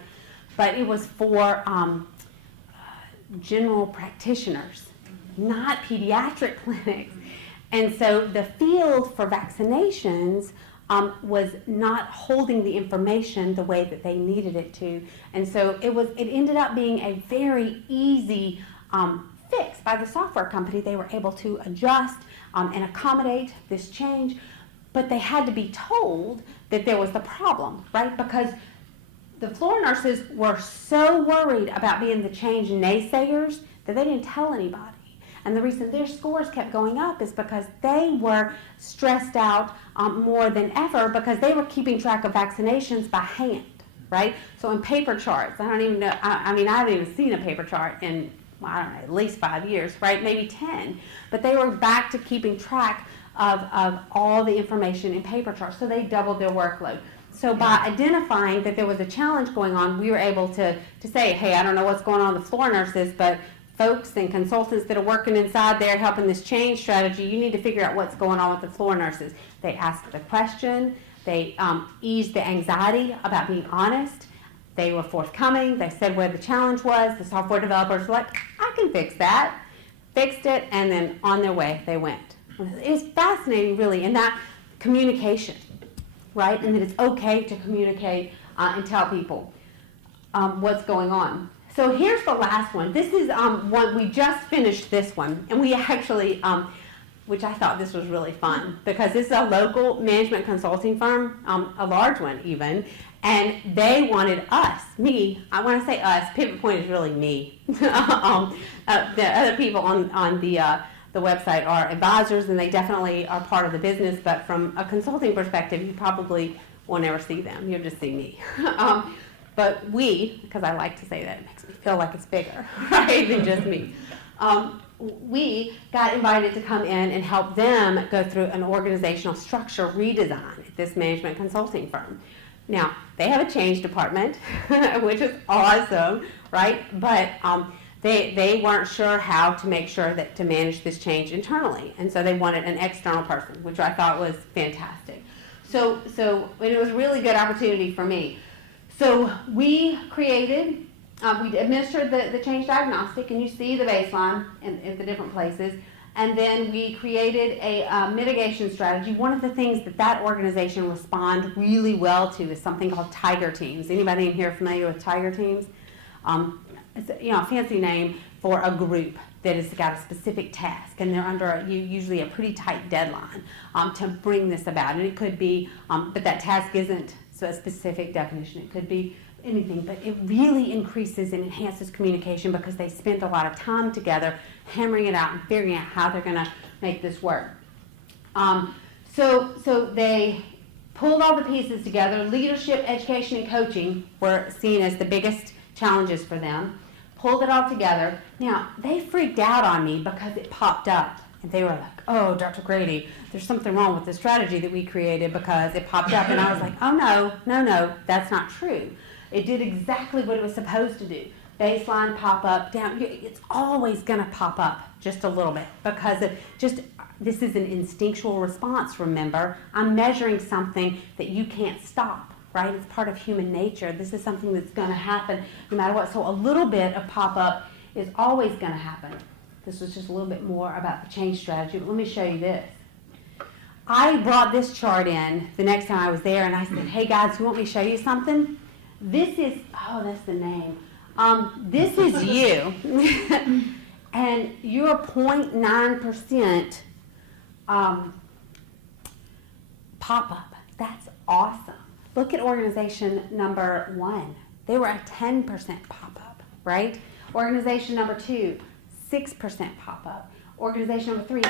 But it was for general practitioners, not pediatric clinics. And so the field for vaccinations was not holding the information the way that they needed it to. And so it ended up being a very easy fix by the software company. They were able to adjust and accommodate this change, but they had to be told that there was the problem, right? Because the floor nurses were so worried about being the change naysayers that they didn't tell anybody. And the reason their scores kept going up is because they were stressed out more than ever because they were keeping track of vaccinations by hand, right? So in paper charts, I don't even know, I haven't even seen a paper chart in, I don't know, at least 5 years, right? Maybe 10. But they were back to keeping track of all the information in paper charts. So they doubled their workload. So by identifying that there was a challenge going on, we were able to say, hey, I don't know what's going on with the floor nurses, but folks and consultants that are working inside there helping this change strategy, you need to figure out what's going on with the floor nurses. They asked the question. They eased the anxiety about being honest. They were forthcoming. They said where the challenge was. The software developers were like, I can fix that. Fixed it, and then on their way they went. It was fascinating, really, in that communication, right? And that it's okay to communicate and tell people what's going on. So here's the last one. This is one, we just finished this one, and we actually, which I thought this was really fun, because this is a local management consulting firm, a large one even, And they wanted us, me, I want to say us, pivot point is really me. The other people on the website are advisors, and they definitely are part of the business, but from a consulting perspective, you probably will never see them. You'll just see me. But we, because I like to say that, it makes me feel like it's bigger, right, than just me. We got invited to come in and help them go through an organizational structure redesign at this management consulting firm. Now, they have a change department, which is awesome, right? But they weren't sure how to make sure that to manage this change internally, and so they wanted an external person, which I thought was fantastic. So it was a really good opportunity for me. So we created, we administered the Change Diagnostic, and you see the baseline in the different places. And then we created a mitigation strategy. One of the things that organization respond really well to is something called Tiger Teams. Anybody in here familiar with Tiger Teams? It's a fancy name for a group that has got a specific task, and they're under usually a pretty tight deadline to bring this about. And it could be, but that task isn't a specific definition. It could be anything, but it really increases and enhances communication because they spend a lot of time together hammering it out and figuring out how they're going to make this work. So they pulled all the pieces together. Leadership, education, and coaching were seen as the biggest challenges for them. Pulled it all together. Now, they freaked out on me because it popped up. And they were like, oh, Dr. Grady, there's something wrong with the strategy that we created because it popped up. And I was like, oh, no, that's not true. It did exactly what it was supposed to do. Baseline, pop up, down. It's always going to pop up just a little bit because this is an instinctual response, remember. I'm measuring something that you can't stop, right? It's part of human nature. This is something that's going to happen no matter what. So a little bit of pop-up is always going to happen. This was just a little bit more about the change strategy, but let me show you this. I brought this chart in the next time I was there, and I said, hey guys, you want me to show you something? This is, that's the name. This is you, and you're 0.9% pop-up. That's awesome. Look at organization number 1. They were at 10% pop-up, right? Organization number 2, 6% pop-up. Organization number 3,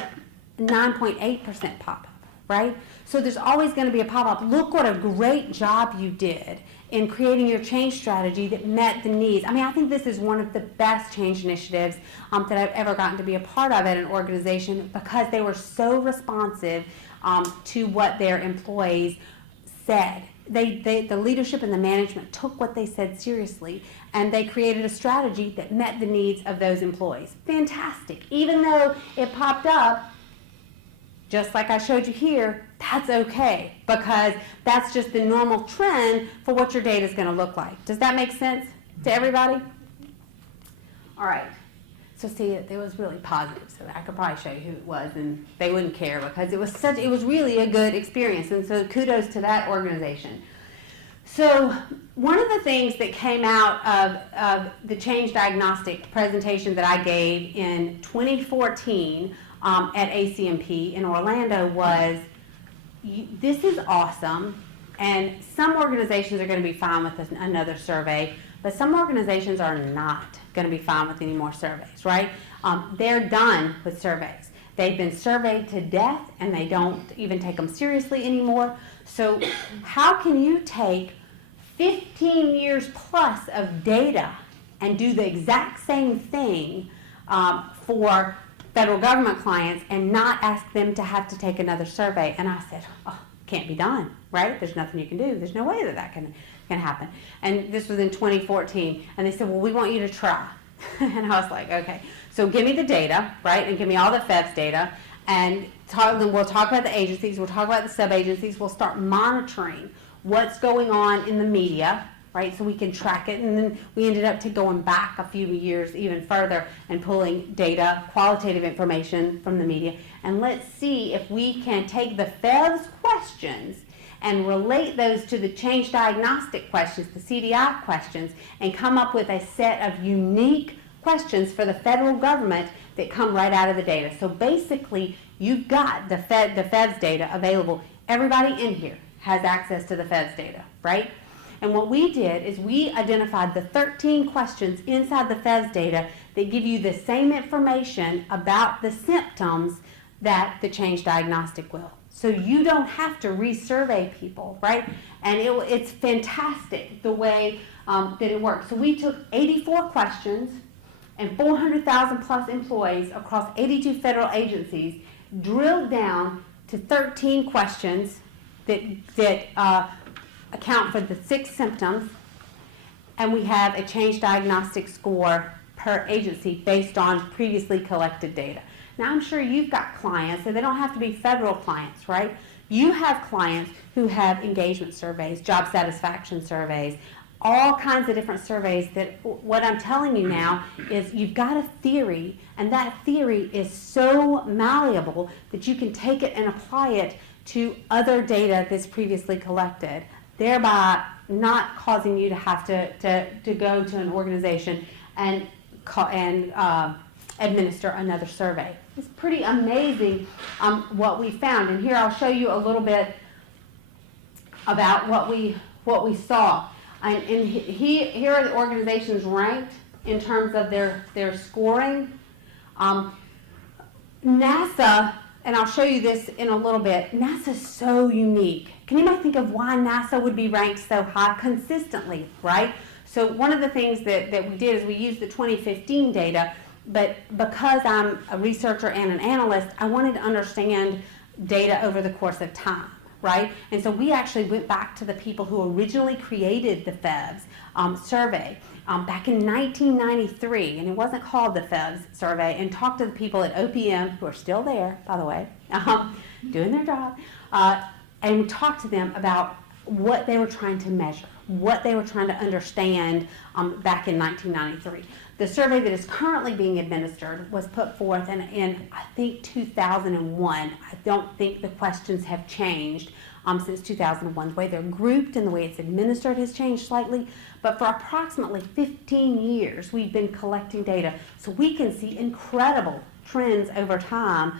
9.8% pop-up, right? So there's always going to be a pop-up. Look what a great job you did in creating your change strategy that met the needs. I mean, I think this is one of the best change initiatives that I've ever gotten to be a part of at an organization because they were so responsive to what their employees said. The leadership and the management took what they said seriously, and they created a strategy that met the needs of those employees. Fantastic. Even though it popped up, just like I showed you here, that's okay because that's just the normal trend for what your data is going to look like. Does that make sense to everybody? All right. So see, it was really positive. So I could probably show you who it was, and they wouldn't care because it was really a good experience. And so kudos to that organization. So one of the things that came out of the Change Diagnostic presentation that I gave in 2014 at ACMP in Orlando was, this is awesome, and some organizations are going to be fine with another survey, but some organizations are not going to be fine with any more surveys, right? They're done with surveys. They've been surveyed to death, and they don't even take them seriously anymore. So how can you take 15 years plus of data and do the exact same thing for federal government clients and not ask them to have to take another survey? And I said, oh, can't be done, right? There's nothing you can do. There's no way that can happen. And this was in 2014. And they said, well, we want you to try. And I was like, okay. So give me the data, right? And give me all the FEVS data. And we'll talk about the agencies. We'll talk about the sub-agencies. We'll start monitoring what's going on in the media, right? So we can track it. And then we ended up going back a few years even further and pulling data, qualitative information from the media. And let's see if we can take the FEVS questions and relate those to the Change Diagnostic questions, the CDI questions, and come up with a set of unique questions for the federal government that come right out of the data. So basically, you've got the FEVS data available. Everybody in here has access to the FEVS data, right? And what we did is we identified the 13 questions inside the FES data that give you the same information about the symptoms that the Change Diagnostic will. So you don't have to resurvey people, right? And it's fantastic the way that it works. So we took 84 questions and 400,000 plus employees across 82 federal agencies, drilled down to 13 questions that account for the 6 symptoms, and we have a Change Diagnostic score per agency based on previously collected data. Now, I'm sure you've got clients, and they don't have to be federal clients, right? You have clients who have engagement surveys, job satisfaction surveys, all kinds of different surveys that what I'm telling you now is you've got a theory, and that theory is so malleable that you can take it and apply it to other data that's previously collected, thereby not causing you to have to go to an organization and administer another survey. It's pretty amazing what we found, and here I'll show you a little bit about what we saw. And here are the organizations ranked in terms of their scoring. NASA, and I'll show you this in a little bit, NASA's so unique. Can anybody think of why NASA would be ranked so high consistently, right? So one of the things that we did is we used the 2015 data, but because I'm a researcher and an analyst, I wanted to understand data over the course of time, right? And so we actually went back to the people who originally created the FEVS survey back in 1993, and it wasn't called the FEVS survey, and talked to the people at OPM, who are still there, by the way, doing their job, and we talked to them about what they were trying to measure, what they were trying to understand back in 1993. The survey that is currently being administered was put forth in I think 2001. I don't think the questions have changed since 2001. The way they're grouped and the way it's administered has changed slightly, but for approximately 15 years we've been collecting data, so we can see incredible trends over time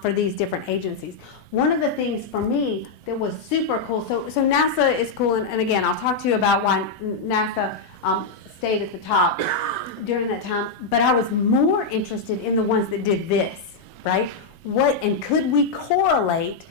for these different agencies. One of the things for me that was super cool, so NASA is cool, and again, I'll talk to you about why NASA stayed at the top during that time, but I was more interested in the ones that did this, right? And could we correlate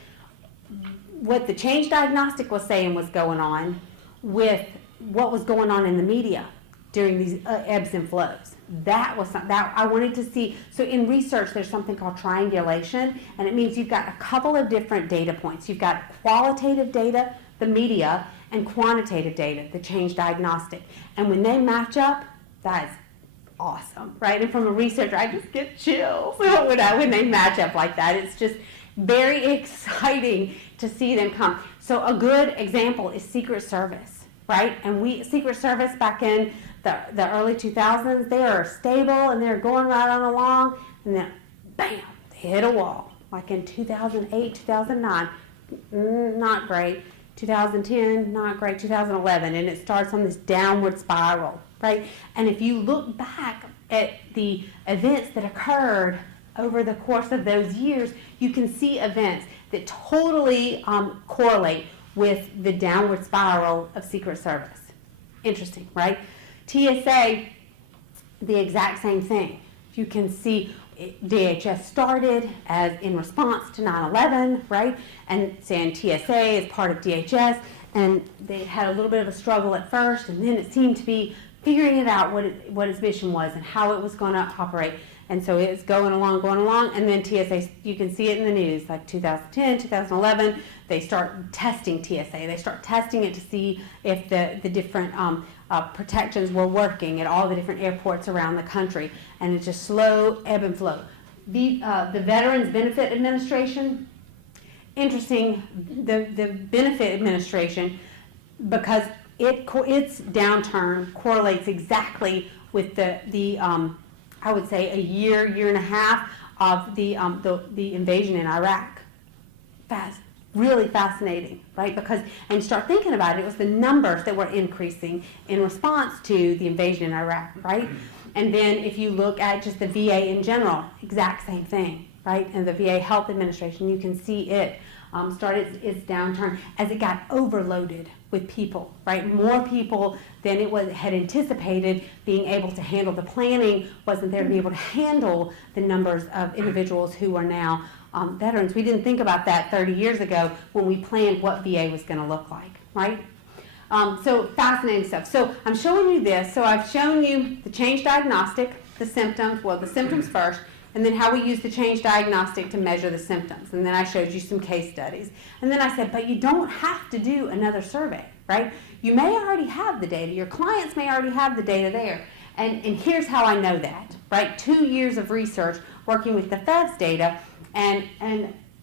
what the Change Diagnostic was saying was going on with what was going on in the media during these ebbs and flows? That was something that I wanted to see. So in research, there's something called triangulation, and it means you've got a couple of different data points. You've got qualitative data, the media, and quantitative data, the Change Diagnostic. And when they match up, that is awesome, right? And from a researcher, I just get chills when they match up like that. It's just very exciting to see them come. So a good example is Secret Service, right? And Secret Service back in the early 2000s, they are stable and they're going right on along, and then bam, they hit a wall. Like in 2008, 2009, not great. 2010, not great. 2011, and it starts on this downward spiral, right? And if you look back at the events that occurred over the course of those years, you can see events that totally correlate with the downward spiral of Secret Service. Interesting, right? TSA, the exact same thing. You can see DHS started as in response to 9/11, right? And saying TSA is part of DHS, and they had a little bit of a struggle at first, and then it seemed to be figuring it out what its mission was and how it was going to operate. And so it's going along, and then TSA, you can see it in the news, like 2010, 2011, they start testing TSA. They start testing it to see if the different protections were working at all the different airports around the country, and it's just slow ebb and flow. The Veterans Benefit Administration, interesting, the Benefit Administration, because its downturn correlates exactly with the I would say a year and a half of the invasion in Iraq. Really fascinating, right? Because, and start thinking about it, it was the numbers that were increasing in response to the invasion in Iraq, right? And then if you look at just the VA in general, exact same thing, right? And the VA Health Administration, you can see it started its downturn as it got overloaded with people, right? More people than it had anticipated being able to handle. The planning wasn't there to be able to handle the numbers of individuals who are now veterans. We didn't think about that 30 years ago when we planned what VA was going to look like, right? So fascinating stuff. So I'm showing you this. So I've shown you the Change Diagnostic, the symptoms, well, the symptoms first, and then how we use the Change Diagnostic to measure the symptoms. And then I showed you some case studies. And then I said, but you don't have to do another survey, right? You may already have the data. Your clients may already have the data there. And here's how I know that, right? 2 years of research working with the FEVS data and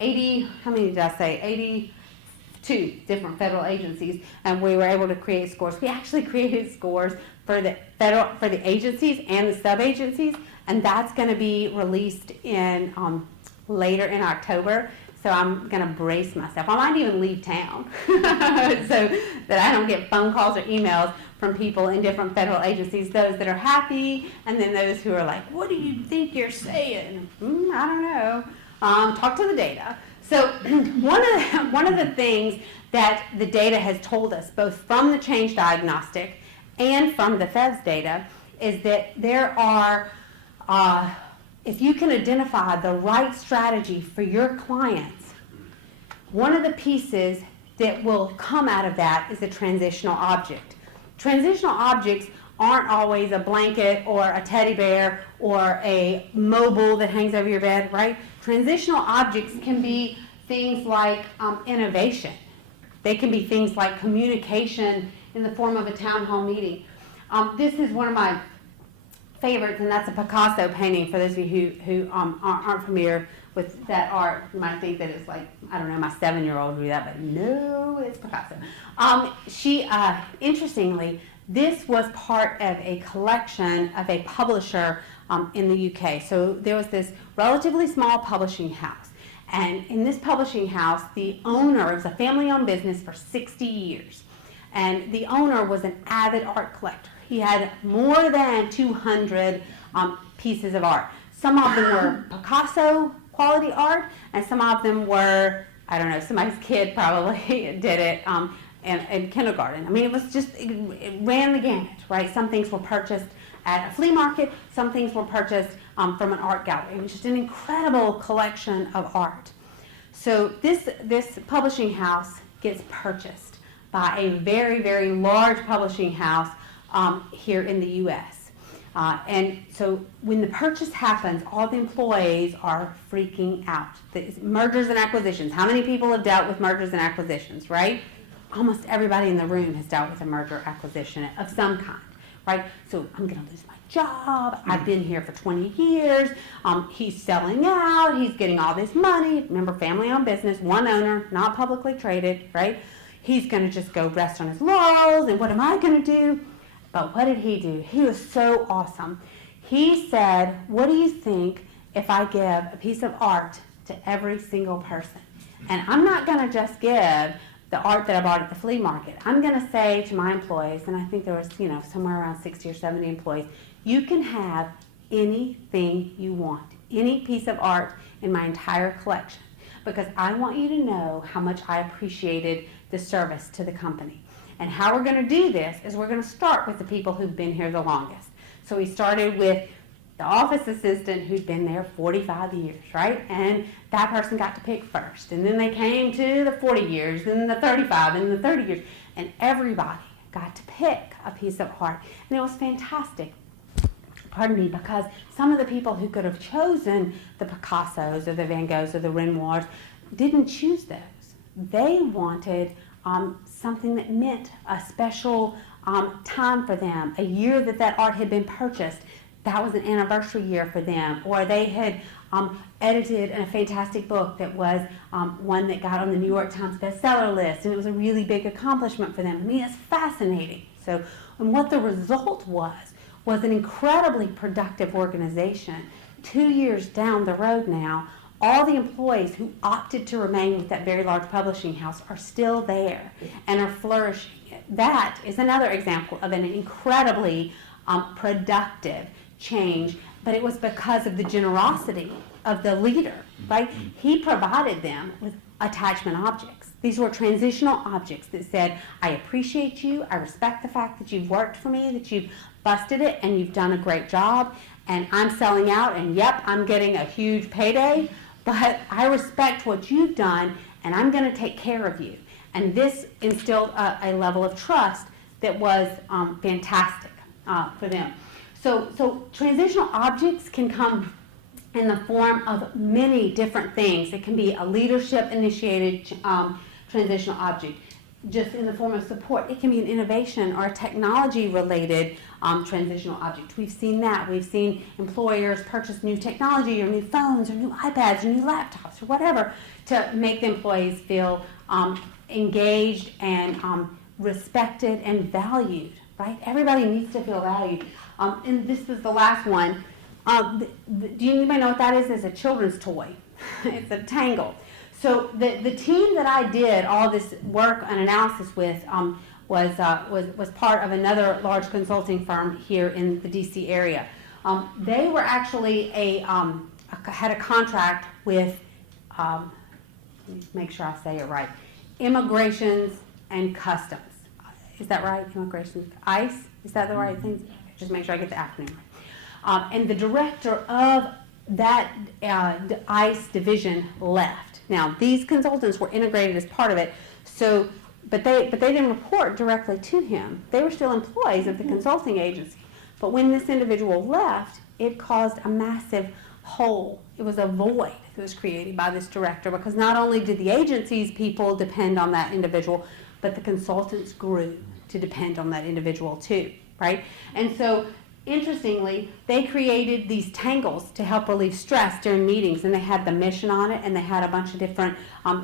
80, how many did I say? 82 different federal agencies, and we were able to create scores. We actually created scores for the agencies and the sub-agencies, and that's going to be released in later in October. So I'm going to brace myself. I might even leave town so that I don't get phone calls or emails from people in different federal agencies, those that are happy, and then those who are like, what do you think you're saying? I don't know. Talk to the data. So one of the things that the data has told us, both from the Change Diagnostic and from the FEVS data, is that there are, if you can identify the right strategy for your clients, one of the pieces that will come out of that is a transitional object. Transitional objects aren't always a blanket or a teddy bear or a mobile that hangs over your bed, right? Transitional objects can be things like innovation. They can be things like communication in the form of a town hall meeting. This is one of my favorites, and that's a Picasso painting. For those of you who aren't familiar with that art, you might think that it's like, I don't know, my 7-year-old drew that, but no, it's Picasso. Interestingly, this was part of a collection of a publisher in the UK. So there was this relatively small publishing house. And in this publishing house, the owner, it was a family-owned business for 60 years. And the owner was an avid art collector. He had more than 200 pieces of art. Some of them were Picasso quality art, and some of them were, I don't know, somebody's kid probably did it in kindergarten. I mean, it was just, it ran the gamut, right? Some things were purchased at a flea market, some things were purchased from an art gallery. It was just an incredible collection of art. So this publishing house gets purchased by a very, very large publishing house here in the U.S. And so when the purchase happens, all the employees are freaking out. Mergers and acquisitions. How many people have dealt with mergers and acquisitions, right? Almost everybody in the room has dealt with a merger acquisition of some kind, right? So I'm going to lose my job. I've been here for 20 years. He's selling out. He's getting all this money. Remember, family-owned business, one owner, not publicly traded, right? He's going to just go rest on his laurels, and what am I going to do? But what did he do? He was so awesome. He said, what do you think if I give a piece of art to every single person? And I'm not going to just give the art that I bought at the flea market. I'm going to say to my employees, and I think there was, somewhere around 60 or 70 employees, you can have anything you want, any piece of art in my entire collection, because I want you to know how much I appreciated the service to the company. And how we're going to do this is we're going to start with the people who've been here the longest. So we started with the office assistant who'd been there 45 years, right? And that person got to pick first. And then they came to the 40 years, and the 35, and the 30 years. And everybody got to pick a piece of art. And it was fantastic, pardon me, because some of the people who could have chosen the Picassos or the Van Goghs or the Renoirs didn't choose those. They wanted something that meant a special time for them, a year that art had been purchased. That was an anniversary year for them, or they had edited a fantastic book that was one that got on the New York Times bestseller list, and it was a really big accomplishment for them. I mean, it's fascinating. So, and what the result was an incredibly productive organization. 2 years down the road now, all the employees who opted to remain with that very large publishing house are still there and are flourishing. That is another example of an incredibly productive change, but it was because of the generosity of the leader, right? He provided them with attachment objects. These were transitional objects that said, I appreciate you, I respect the fact that you've worked for me, that you've busted it, and you've done a great job, and I'm selling out, and yep, I'm getting a huge payday, but I respect what you've done, and I'm going to take care of you. And this instilled a level of trust that was fantastic for them. So transitional objects can come in the form of many different things. It can be a leadership-initiated transitional object, just in the form of support. It can be an innovation or a technology-related transitional object. We've seen that. We've seen employers purchase new technology or new phones or new iPads or new laptops or whatever to make the employees feel engaged and respected and valued, right? Everybody needs to feel valued. And this was the last one. Do you anybody know what that is? It's a children's toy. It's a Tangle. So the team that I did all this work and analysis with was part of another large consulting firm here in the DC area. They were actually had a contract with, let me make sure I say it right, Immigrations and Customs. Is that right? Immigration, ICE? Is that the right thing? Just make sure I get the acronym right. And the director of that ICE division left. Now, these consultants were integrated as part of it, so, but they didn't report directly to him. They were still employees of the consulting agency. But when this individual left, it caused a massive hole. It was a void that was created by this director, because not only did the agency's people depend on that individual, but the consultants grew to depend on that individual too, right? And so, interestingly, they created these tangles to help relieve stress during meetings, and they had the mission on it, and they had a bunch of different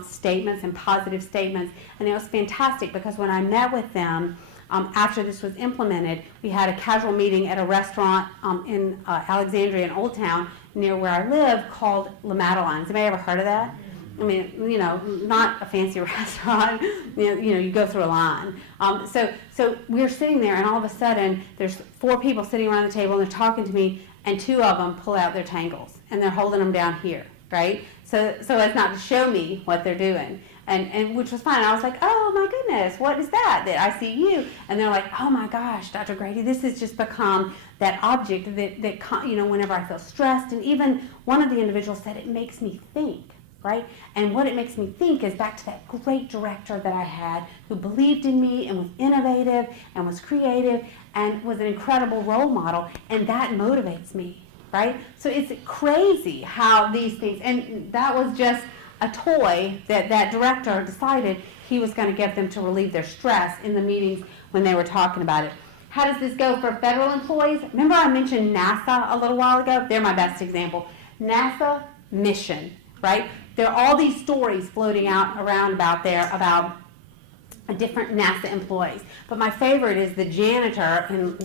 statements and positive statements, and it was fantastic, because when I met with them after this was implemented, we had a casual meeting at a restaurant in Alexandria in Old Town near where I live called La Madeleine's. Anybody ever heard of that? I mean, you know, not a fancy restaurant. You go through a line. So we're sitting there, and all of a sudden, there's 4 people sitting around the table, and they're talking to me, and 2 of them pull out their tangles, and they're holding them down here, right? So as not to show me what they're doing, and which was fine. I was like, oh my goodness, what is that? That I see you, and they're like, oh my gosh, Dr. Grady, this has just become that object that whenever I feel stressed, and even one of the individuals said it makes me think. Right? And what it makes me think is back to that great director that I had who believed in me and was innovative and was creative and was an incredible role model, and that motivates me, right? So it's crazy how these things, and that was just a toy that director decided he was going to give them to relieve their stress in the meetings when they were talking about it. How does this go for federal employees? Remember I mentioned NASA a little while ago? They're my best example. NASA mission, right? There are all these stories floating around about there about different NASA employees. But my favorite is the janitor in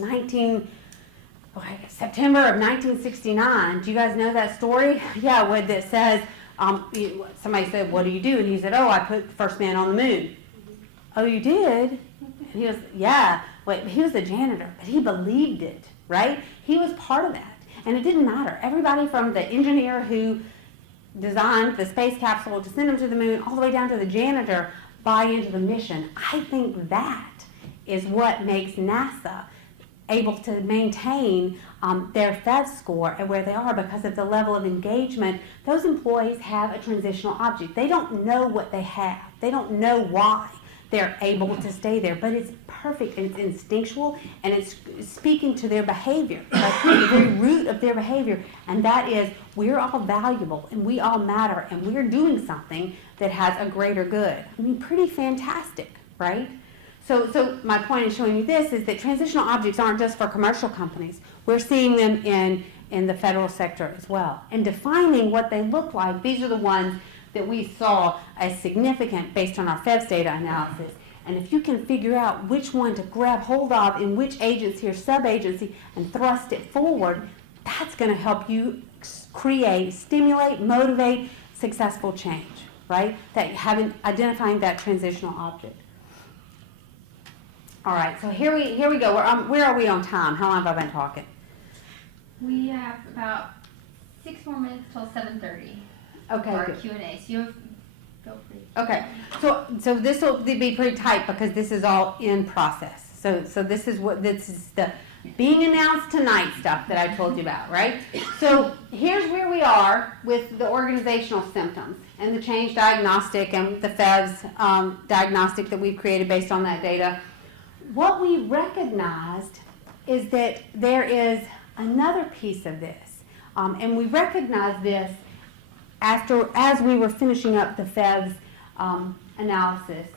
September of 1969. Do you guys know that story? Yeah, where that says, somebody said, what do you do? And he said, oh, I put the first man on the moon. Oh, you did? And he was, yeah. Wait, he was the janitor, but he believed it, right? He was part of that. And it didn't matter. Everybody from the engineer who designed the space capsule to send them to the moon, all the way down to the janitor, buy into the mission. I think that is what makes NASA able to maintain their FEV score and where they are, because of the level of engagement. Those employees have a transitional object. They don't know what they have. They don't know why they're able to stay there, but it's perfect and it's instinctual, and it's speaking to their behavior, like the very root of their behavior, and that is we're all valuable and we all matter and we're doing something that has a greater good. I mean, pretty fantastic, right? So my point in showing you this is that transitional objects aren't just for commercial companies. We're seeing them in the federal sector as well. And defining what they look like, these are the ones that we saw as significant based on our FEVS data analysis. And if you can figure out which one to grab hold of in which agency or sub-agency and thrust it forward, that's going to help you create, stimulate, motivate successful change, right? Identifying that transitional object. All right, so here we go. Where are we on time? How long have I been talking? We have about 6 more minutes till 7:30. Okay, for our good. Q&A. So you feel free. Okay, so this will be pretty tight because this is all in process. So this is the being announced tonight stuff that I told you about, right? So here's where we are with the organizational symptoms and the Change Diagnostic and the FEVS diagnostic that we've created based on that data. What we recognized is that there is another piece of this, and we recognized this as we were finishing up the FEVS analysis.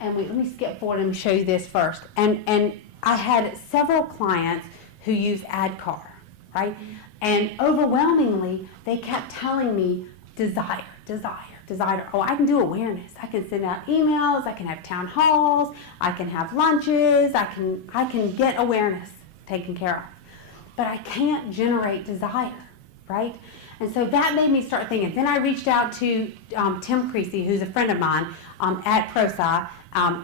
And let me skip forward and show you this first. And I had several clients who use ADCAR, right? And overwhelmingly, they kept telling me desire. Oh, I can do awareness. I can send out emails. I can have town halls. I can have lunches. I can get awareness taken care of. But I can't generate desire, right? And so that made me start thinking. Then I reached out to Tim Creasy, who's a friend of mine at ProSci,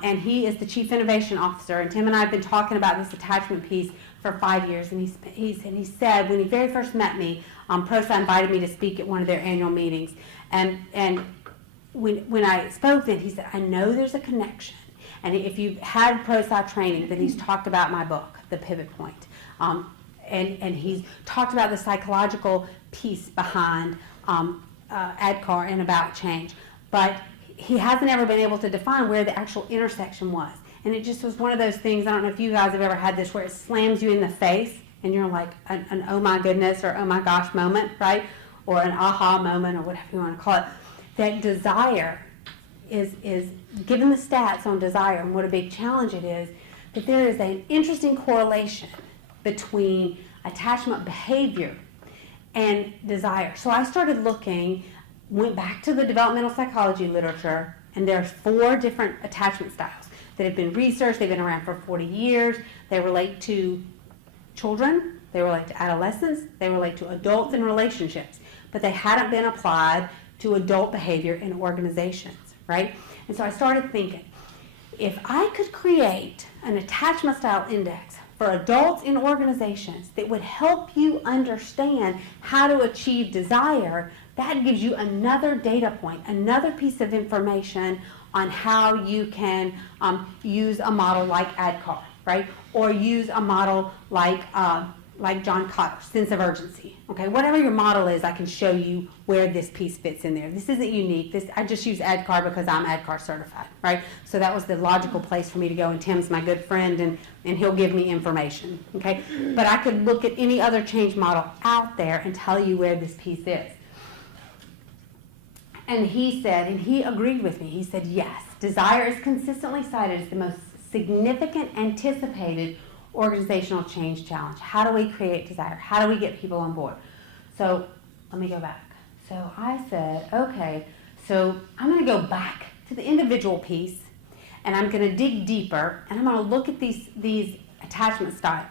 and he is the Chief Innovation Officer. And Tim and I have been talking about this attachment piece for 5 years. And he said when he very first met me, ProSci invited me to speak at one of their annual meetings. And when I spoke then, he said, I know there's a connection. And if you've had ProSci training, then he's talked about my book, The Pivot Point. And he's talked about the psychological piece behind ADCAR and about change. But he hasn't ever been able to define where the actual intersection was. And it just was one of those things, I don't know if you guys have ever had this, where it slams you in the face and you're like an oh my goodness or oh my gosh moment, right? Or an aha moment or whatever you want to call it. That desire is given the stats on desire and what a big challenge it is, that there is an interesting correlation between attachment behavior and desire. So I started looking, went back to the developmental psychology literature, and there's 4 different attachment styles that have been researched. They've been around for 40 years. They relate to children, they relate to adolescents, they relate to adults and relationships, but they hadn't been applied to adult behavior in organizations, right? And so I started thinking, if I could create an attachment style index for adults in organizations that would help you understand how to achieve desire, that gives you another data point, another piece of information on how you can use a model like ADCAR, right? Or use a model like John Cotter's sense of urgency. Okay, whatever your model is, I can show you where this piece fits in there. This isn't unique. I just use ADCAR because I'm ADCAR certified, right? So that was the logical place for me to go, and Tim's my good friend, and he'll give me information, okay? But I could look at any other change model out there and tell you where this piece is. And he said, and he agreed with me, he said, yes, desire is consistently cited as the most significant anticipated organizational change challenge. How do we create desire? How do we get people on board? So let me go back. So I said, okay, so I'm going to go back to the individual piece, and I'm going to dig deeper, and I'm going to look at these attachment styles.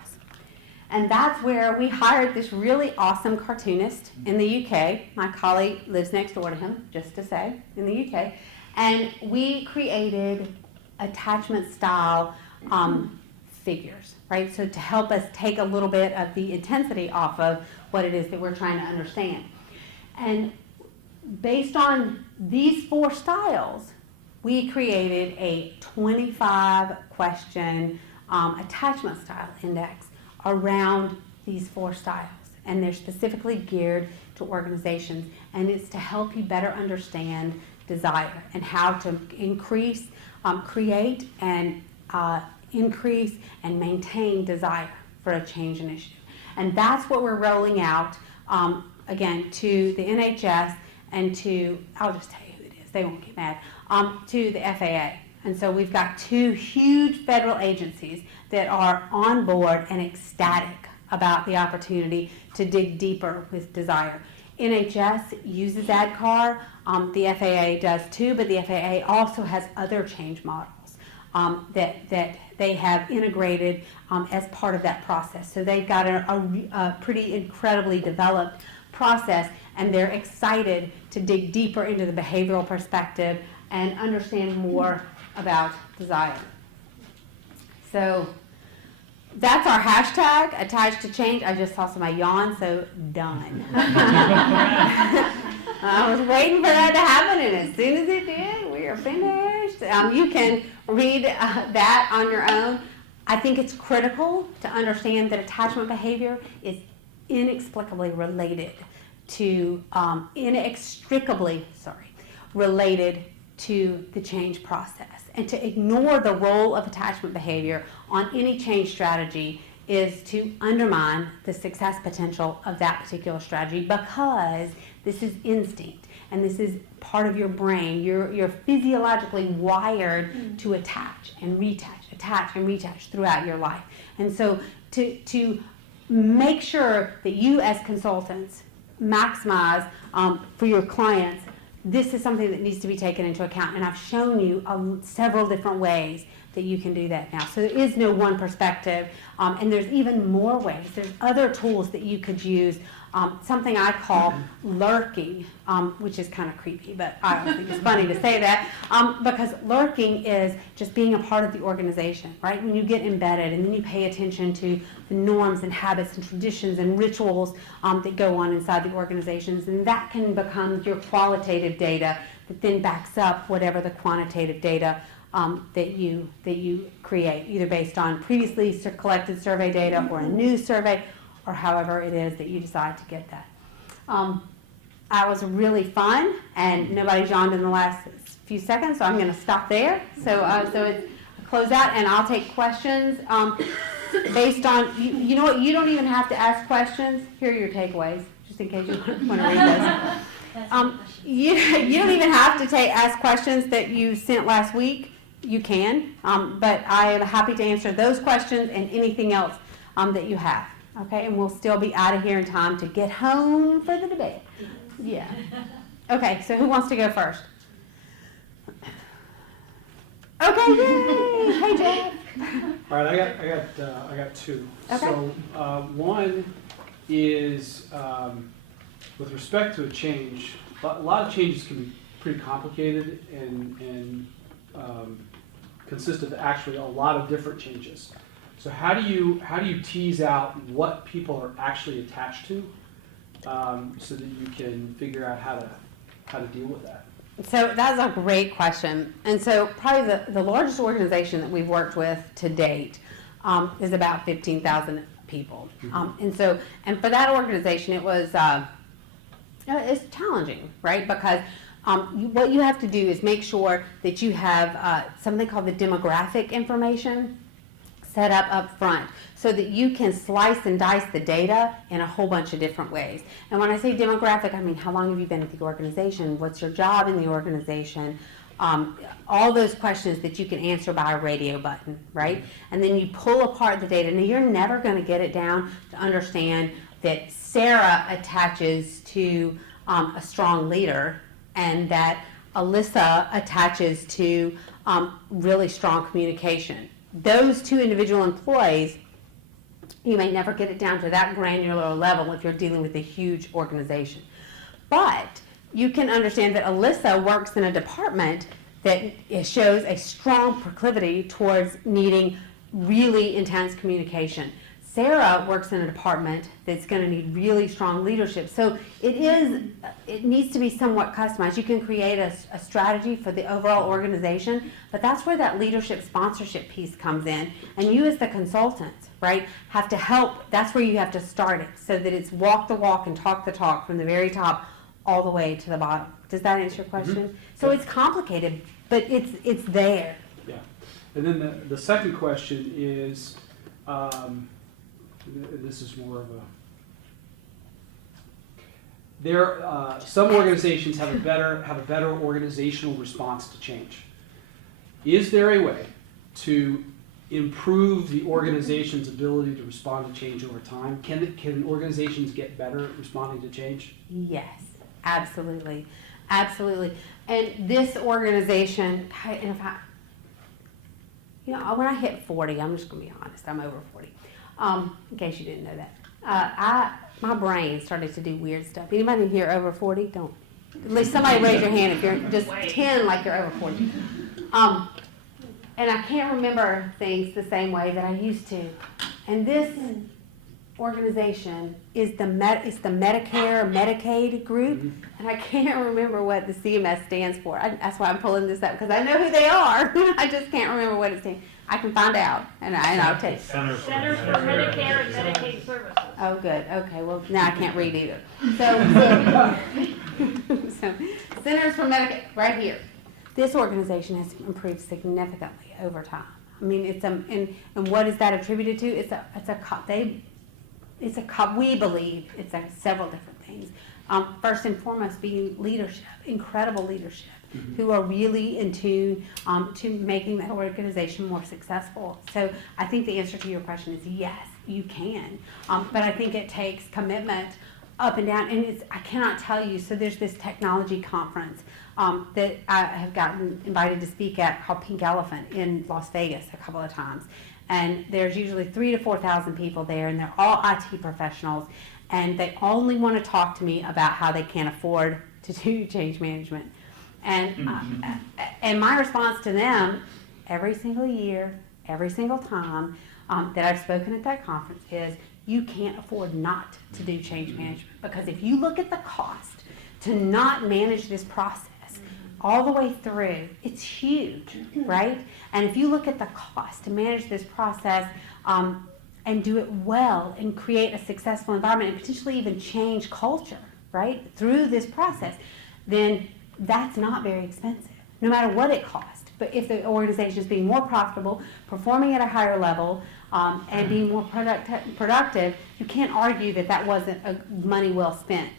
And that's where we hired this really awesome cartoonist in the UK. My colleague lives next door to him, just to say, in the UK. And we created attachment style figures, right? So to help us take a little bit of the intensity off of what it is that we're trying to understand. And based on these 4 styles, we created a 25-question attachment style index around these 4 styles. And they're specifically geared to organizations. And it's to help you better understand desire and how to increase, create, and increase and maintain desire for a change initiative. And that's what we're rolling out, again, to the NHS and to, I'll just tell you who it is, they won't get mad, to the FAA. And so we've got 2 huge federal agencies that are on board and ecstatic about the opportunity to dig deeper with desire. NHS uses ADCAR, the FAA does too, but the FAA also has other change models that they have integrated as part of that process. So they've got a pretty incredibly developed process, and they're excited to dig deeper into the behavioral perspective and understand more about desire. So that's our hashtag, attached to change. I just saw somebody yawn, so done. I was waiting for that to happen, and as soon as it did, we you're finished. You can read that on your own. I think it's critical to understand that attachment behavior is inextricably related to the change process. And to ignore the role of attachment behavior on any change strategy is to undermine the success potential of that particular strategy, because this is instinct and this is part of your brain. You're physiologically wired to attach and retouch throughout your life. And so to make sure that you as consultants maximize for your clients, this is something that needs to be taken into account. And I've shown you several different ways that you can do that now. So there is no one perspective, and there's even more ways. There's other tools that you could use. Something I call lurking, which is kind of creepy, but I don't think it's funny to say that, because lurking is just being a part of the organization, right? When you get embedded and then you pay attention to the norms and habits and traditions and rituals that go on inside the organizations, and that can become your qualitative data that then backs up whatever the quantitative data that you create, either based on previously collected survey data or a new survey, or however it is that you decide to get that. That was really fun, and nobody yawned in the last few seconds, so I'm going to stop there. So it's a close out, and I'll take questions based on, you know what, you don't even have to ask questions. Here are your takeaways, just in case you want to read this. You don't even have to ask questions that you sent last week. You can, but I am happy to answer those questions and anything else that you have. Okay, and we'll still be out of here in time to get home for the debate. Yeah. Okay, so who wants to go first? Okay, yay! Hey, Jeff. All right, I got two. Okay. So one is with respect to a change. A lot of changes can be pretty complicated and consist of actually a lot of different changes. So how do you tease out what people are actually attached to, so that you can figure out how to deal with that? So that's a great question. And so probably the largest organization that we've worked with to date is about 15,000 people. Mm-hmm. And for that organization, it was it's challenging, right? Because what you have to do is make sure that you have something called the demographic information set up front, so that you can slice and dice the data in a whole bunch of different ways. And when I say demographic, I mean how long have you been at the organization? What's your job in the organization? All those questions that you can answer by a radio button, right? And then you pull apart the data. Now, you're never going to get it down to understand that Sarah attaches to a strong leader, and that Alyssa attaches to really strong communication. Those two individual employees, you may never get it down to that granular level if you're dealing with a huge organization. But you can understand that Alyssa works in a department that shows a strong proclivity towards needing really intense communication. Sarah works in a department that's going to need really strong leadership. So it needs to be somewhat customized. You can create a strategy for the overall organization, but that's where that leadership sponsorship piece comes in. And you as the consultant, right, have to help. That's where you have to start it, so that it's walk the walk and talk the talk from the very top all the way to the bottom. Does that answer your question? Mm-hmm. So it's complicated, but it's there. Yeah. And then the second question is, this is more of a, some organizations have a better organizational response to change. Is there a way to improve the organization's ability to respond to change over time? Can organizations get better at responding to change? Yes, absolutely, absolutely. And this organization, and when I hit 40, I'm just going to be honest, I'm over 40. In case you didn't know that, my brain started to do weird stuff. Anybody here over 40? Don't. At least somebody raise your hand if you're just 10 like you're over 40. And I can't remember things the same way that I used to. And this organization is the Medicare, Medicaid group, and I can't remember what the CMS stands for. That's why I'm pulling this up, because I know who they are. I just can't remember what it stands. I can find out, and I'll take. Centers for Medicare and Medicaid Services. Oh, good. Okay. Well, now I can't read either. So, so Centers for Medicaid, right here. This organization has improved significantly over time. I mean, it's and what is that attributed to? We believe it's several different things. First and foremost, being leadership, incredible leadership, who are really in tune to making that organization more successful. So I think the answer to your question is yes, you can. But I think it takes commitment up and down. And I cannot tell you, so there's this technology conference that I have gotten invited to speak at called Pink Elephant in Las Vegas a couple of times. And there's usually 3,000 to 4,000 people there, and they're all IT professionals. And they only want to talk to me about how they can't afford to do change management. And my response to them every single year, every single time that I've spoken at that conference is, you can't afford not to do change management. Because if you look at the cost to not manage this process all the way through, it's huge, right? And if you look at the cost to manage this process and do it well and create a successful environment and potentially even change culture, right, through this process, then that's not very expensive, no matter what it costs. But if the organization is being more profitable, performing at a higher level, and being more productive, you can't argue that that wasn't money well spent.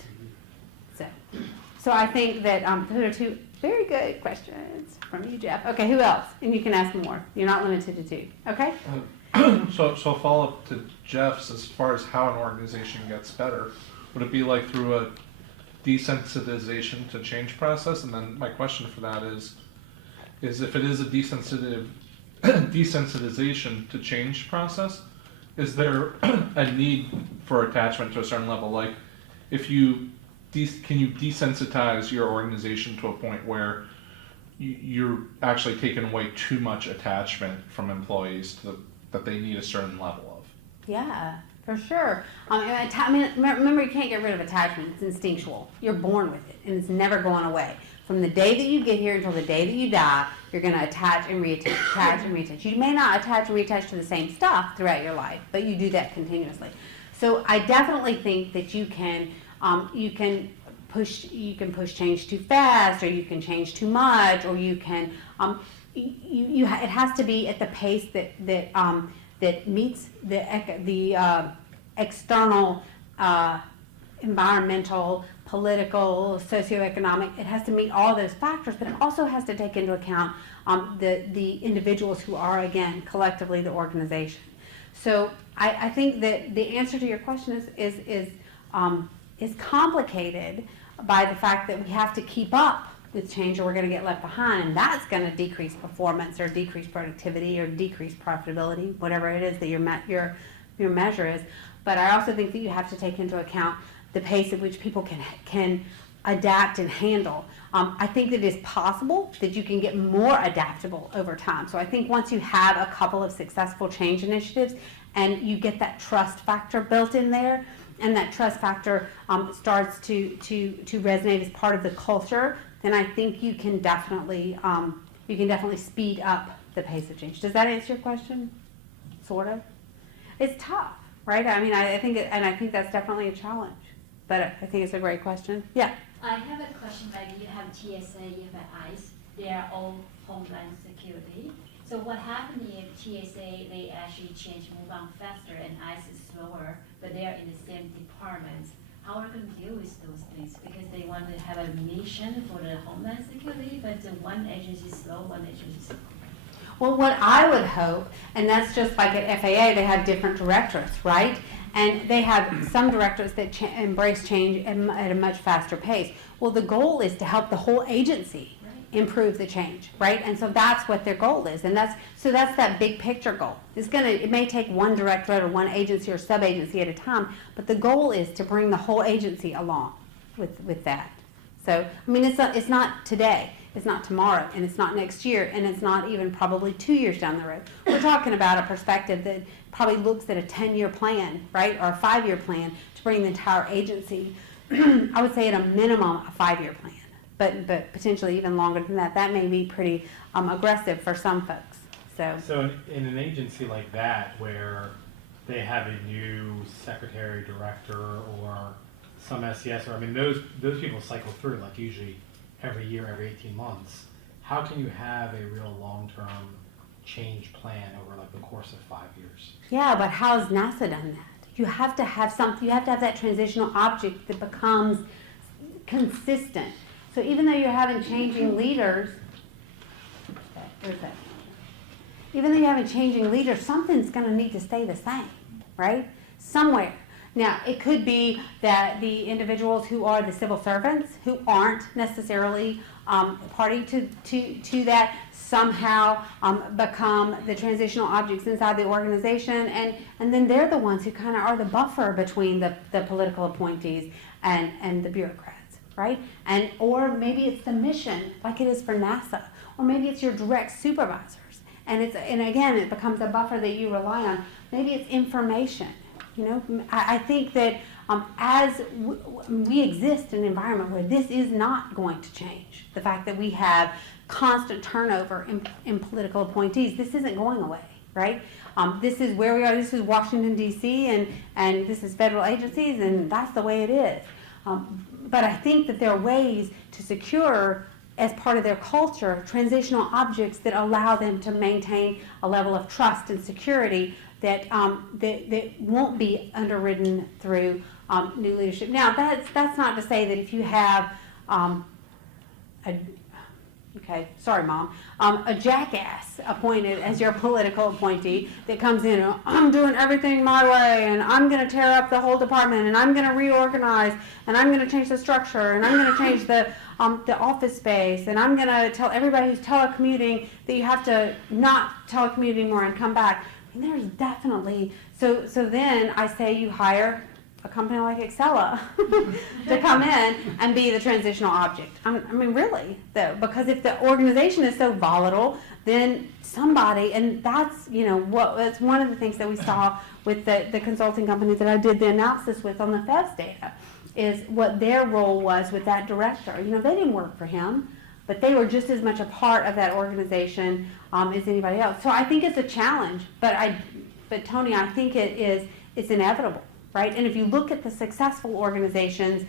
So I think that those are two very good questions from you, Jeff. Okay, who else? And you can ask more. You're not limited to two. Okay? So follow up to Jeff's, as far as how an organization gets better, would it be like through a desensitization to change process? And then my question for that is if it is a desensitization to change process, is there a need for attachment to a certain level? Like, if you can you desensitize your organization to a point where you're actually taking away too much attachment from employees that they need a certain level of? Yeah, for sure. Remember, you can't get rid of attachment. It's instinctual. You're born with it, and it's never going away. From the day that you get here until the day that you die, you're going to attach and reattach, attach and reattach. You may not attach and reattach to the same stuff throughout your life, but you do that continuously. So I definitely think that you can push change too fast, or you can change too much, or you can it has to be at the pace that meets the external environmental, political, socioeconomic. It has to meet all those factors, but it also has to take into account the individuals who are, again, collectively the organization. So I think that the answer to your question is complicated by the fact that we have to keep up with change, or we're going to get left behind, and that's going to decrease performance, or decrease productivity, or decrease profitability, whatever it is that your measure is. But I also think that you have to take into account the pace at which people can adapt and handle. I think that it is possible that you can get more adaptable over time. So I think once you have a couple of successful change initiatives and you get that trust factor built in there, and that trust factor starts to resonate as part of the culture, then I think you can definitely speed up the pace of change. Does that answer your question? Sort of. It's tough, right? I mean, I think that's definitely a challenge. But I think it's a great question. Yeah. I have a question. Like, you have TSA, you have ICE. They are all Homeland Security. So what happens if TSA, they actually move on faster, and ICE is slower, but they are in the same department? How are we going to deal with those things? Because they want to have a mission for the Homeland Security, but the one agency is slow, one agency is slow. Well, what I would hope, and that's just like at FAA, they have different directors, right? And they have some directors that embrace change at a much faster pace. Well, the goal is to help the whole agency improve the change, right? And so that's what their goal is, and that's that big picture goal. It may take one directorate or one agency or sub-agency at a time, but the goal is to bring the whole agency along with that. So I mean, it's not today. It's not tomorrow, and it's not next year, and it's not even probably 2 years down the road. We're talking about a perspective that probably looks at a 10-year plan, right, or a 5-year plan to bring the entire agency. I would say at a minimum a 5-year plan, but potentially even longer than that. That may be pretty aggressive for some folks. So in an agency like that, where they have a new secretary, director, or some SES, or I mean, those people cycle through like usually every year, every 18 months. How can you have a real long-term change plan over like the course of 5 years? Yeah, but how has NASA done that? You have to have something. You have to have that transitional object that becomes consistent. So even though you're having changing leaders, even though you're having changing leaders, something's going to need to stay the same, right? Somewhere. Now, it could be that the individuals who are the civil servants, who aren't necessarily party to that, somehow become the transitional objects inside the organization, and then they're the ones who kind of are the buffer between the political appointees and the bureaucrats, right? Or maybe it's the mission, like it is for NASA, or maybe it's your direct supervisors, and again, it becomes a buffer that you rely on. Maybe it's information. You know, I think that as we exist in an environment where this is not going to change, the fact that we have constant turnover in political appointees, this isn't going away, right? This is where we are. This is Washington, D.C., and this is federal agencies, and that's the way it is. But I think that there are ways to secure, as part of their culture, transitional objects that allow them to maintain a level of trust and security that won't be underwritten through new leadership. Now, that's not to say that if you have a jackass appointed as your political appointee that comes in, I'm doing everything my way, and I'm going to tear up the whole department, and I'm going to reorganize, and I'm going to change the structure, and I'm going to change the office space, and I'm going to tell everybody who's telecommuting that you have to not telecommute anymore and come back. I mean, there's definitely, so then I say you hire a company like Excella to come in and be the transitional object. I mean, really, though, because if the organization is so volatile, then somebody, and that's, that's one of the things that we saw with the consulting company that I did the analysis with on the FEVS data, is what their role was with that director. They didn't work for him, but they were just as much a part of that organization as anybody else. So I think it's a challenge, but Tony, I think it's inevitable, right? And if you look at the successful organizations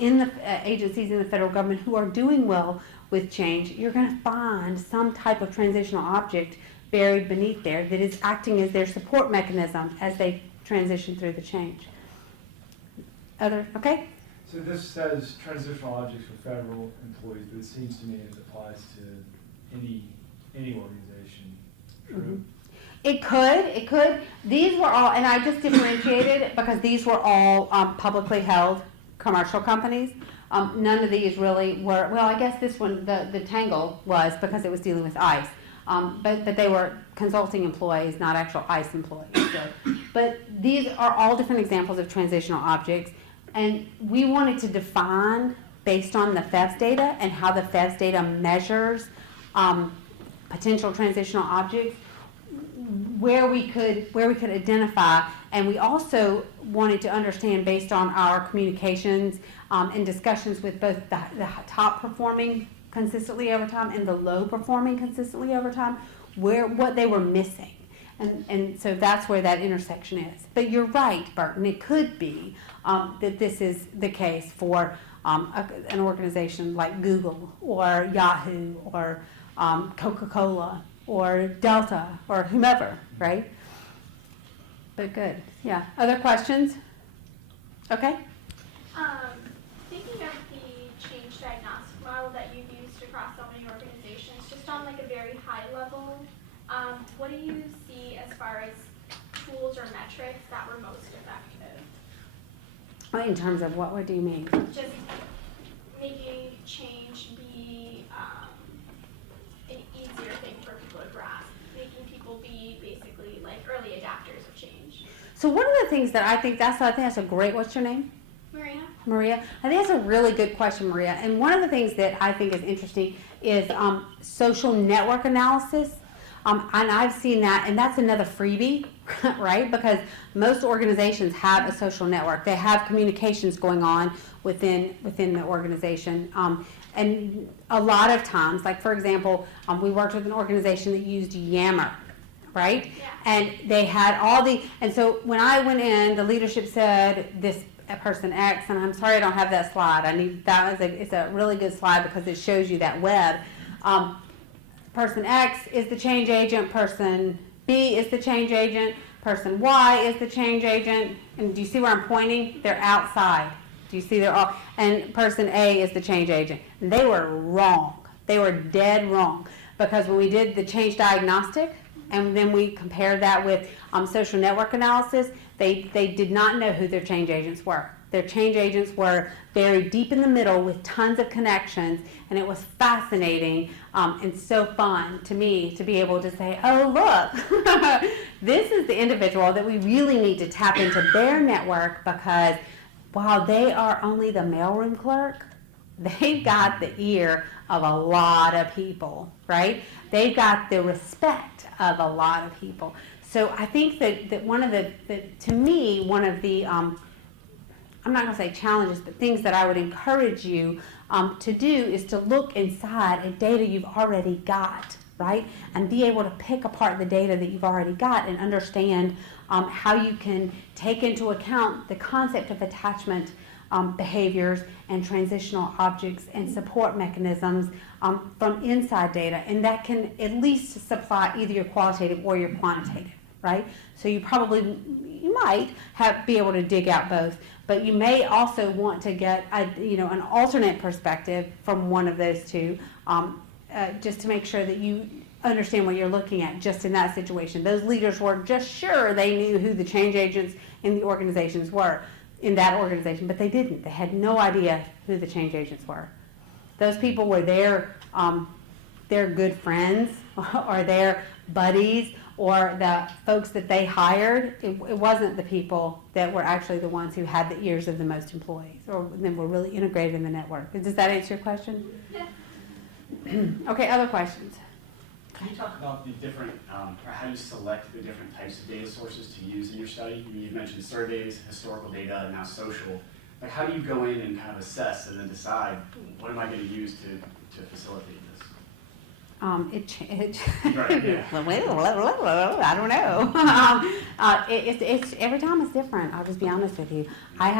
in the agencies in the federal government who are doing well with change, you're going to find some type of transitional object buried beneath there that is acting as their support mechanism as they transition through the change. Okay? So this says transitional objects for federal employees, but it seems to me it applies to any organization. True? Mm-hmm. It could. These were all, and I just differentiated it because these were all publicly held commercial companies. None of these really were, well, I guess this one, the Tangle was because it was dealing with ICE. But they were consulting employees, not actual ICE employees. So. But these are all different examples of transitional objects. And we wanted to define, based on the FEVS data and how the FEVS data measures potential transitional objects, where we could identify. And we also wanted to understand, based on our communications and discussions with both the top performing consistently over time and the low performing consistently over time, what they were missing. And so that's where that intersection is. But you're right, Burton, it could be that this is the case for an organization like Google or Yahoo or Coca-Cola or Delta or whomever, right? But good. Yeah. Other questions? Okay. Thinking of the Change Diagnostic model that you've used across so many organizations, just on like a very high level, what do you see as far as tools or metrics that were most effective? In terms of what do you mean? Just making change be an easier thing for people to grasp, making people be basically like early adapters of change. So one of the things that I think that's a great, what's your name? Maria. Maria, I think that's a really good question, Maria. And one of the things that I think is interesting is social network analysis. And I've seen that, and that's another freebie, right? Because most organizations have a social network. They have communications going on within the organization. And a lot of times, like for example, we worked with an organization that used Yammer, right? Yeah. And they had all and so when I went in, the leadership said this person X, and I'm sorry I don't have that slide. It's a really good slide because it shows you that web. Person X is the change agent, person B is the change agent, person Y is the change agent, and do you see where I'm pointing? They're outside. Do you see they're all, and person A is the change agent. And they were wrong. They were dead wrong. Because when we did the change diagnostic, and then we compared that with social network analysis, they did not know who their change agents were. Their change agents were buried deep in the middle with tons of connections, and it was fascinating and so fun to me to be able to say, oh, look, this is the individual that we really need to tap into their network, because while they are only the mailroom clerk, they've got the ear of a lot of people, right? They've got the respect of a lot of people. So I think that one of to me, one of the I'm not going to say challenges, but things that I would encourage you to do is to look inside at data you've already got, right? And be able to pick apart the data that you've already got and understand how you can take into account the concept of attachment behaviors and transitional objects and support mechanisms from inside data. And that can at least supply either your qualitative or your quantitative, right? So you might be able to dig out both, but you may also want to get an alternate perspective from one of those two, just to make sure that you understand what you're looking at just in that situation. Those leaders were just sure they knew who the change agents in the organizations were in that organization, but they didn't. They had no idea who the change agents were. Those people were their good friends or their buddies or the folks that they hired. It wasn't the people that were actually the ones who had the ears of the most employees or then were really integrated in the network. Does that answer your question? Yeah. Okay, other questions? Can you talk about the different, or how you select the different types of data sources to use in your study? You've mentioned surveys, historical data, and now social. Like, how do you go in and kind of assess and then decide what am I going to use to facilitate this? Right, yeah. I don't know. It's every time it's different. I'll just be honest with you. I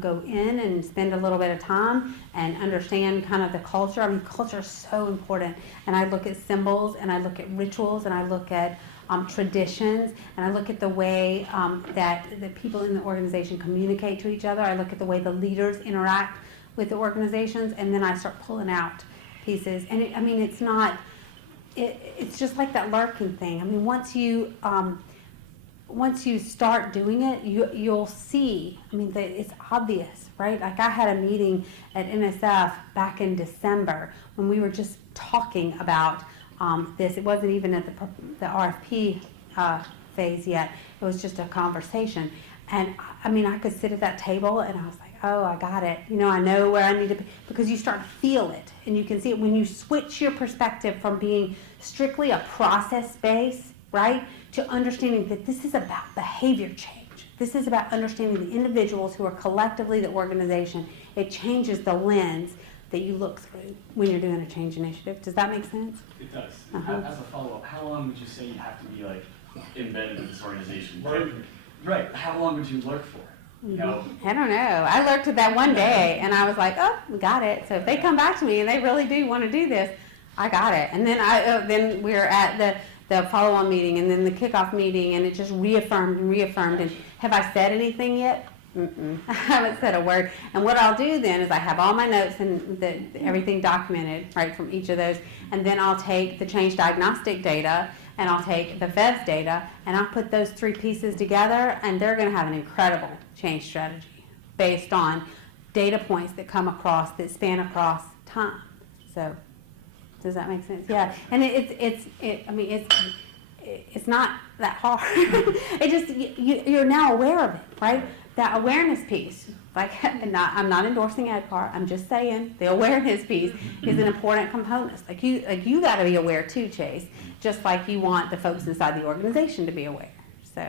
go in and spend a little bit of time and understand kind of the culture. I mean, culture is so important. And I look at symbols, and I look at rituals, and I look at traditions, and I look at the way that the people in the organization communicate to each other. I look at the way the leaders interact with the organizations, and then I start pulling out pieces. And it's just like that lurking thing. I mean, once you start doing it, you'll see. I mean, it's obvious, right? Like I had a meeting at NSF back in December when we were just talking about this. It wasn't even at the RFP phase yet. It was just a conversation. And I mean, I could sit at that table and I was like, oh, I got it. I know where I need to be, because you start to feel it and you can see it when you switch your perspective from being strictly a process base, right, to understanding that this is about behavior change. This is about understanding the individuals who are collectively the organization. It changes the lens that you look through when you're doing a change initiative. Does that make sense? It does. Uh-huh. As a follow-up, how long would you say you have to be like embedded in this organization? Right. How long would you lurk for? You know? I don't know. I lurked at that one day and I was like, oh, we got it. So if they come back to me and they really do want to do this, I got it. And then then we were at the follow-on meeting and then the kickoff meeting, and it just reaffirmed. And have I said anything yet? I haven't said a word. And what I'll do then is I have all my notes and everything documented, right, from each of those. And then I'll take the change diagnostic data and I'll take the FEVS data and I'll put those three pieces together, and they're going to have an incredible change strategy based on data points that span across time. So does that make sense? Yeah. And it's not that hard. It just, you're now aware of it, right? That awareness piece, like, I'm not endorsing EdCar, I'm just saying the awareness piece is an important component. Like you got to be aware too, Chase, just like you want the folks inside the organization to be aware. So,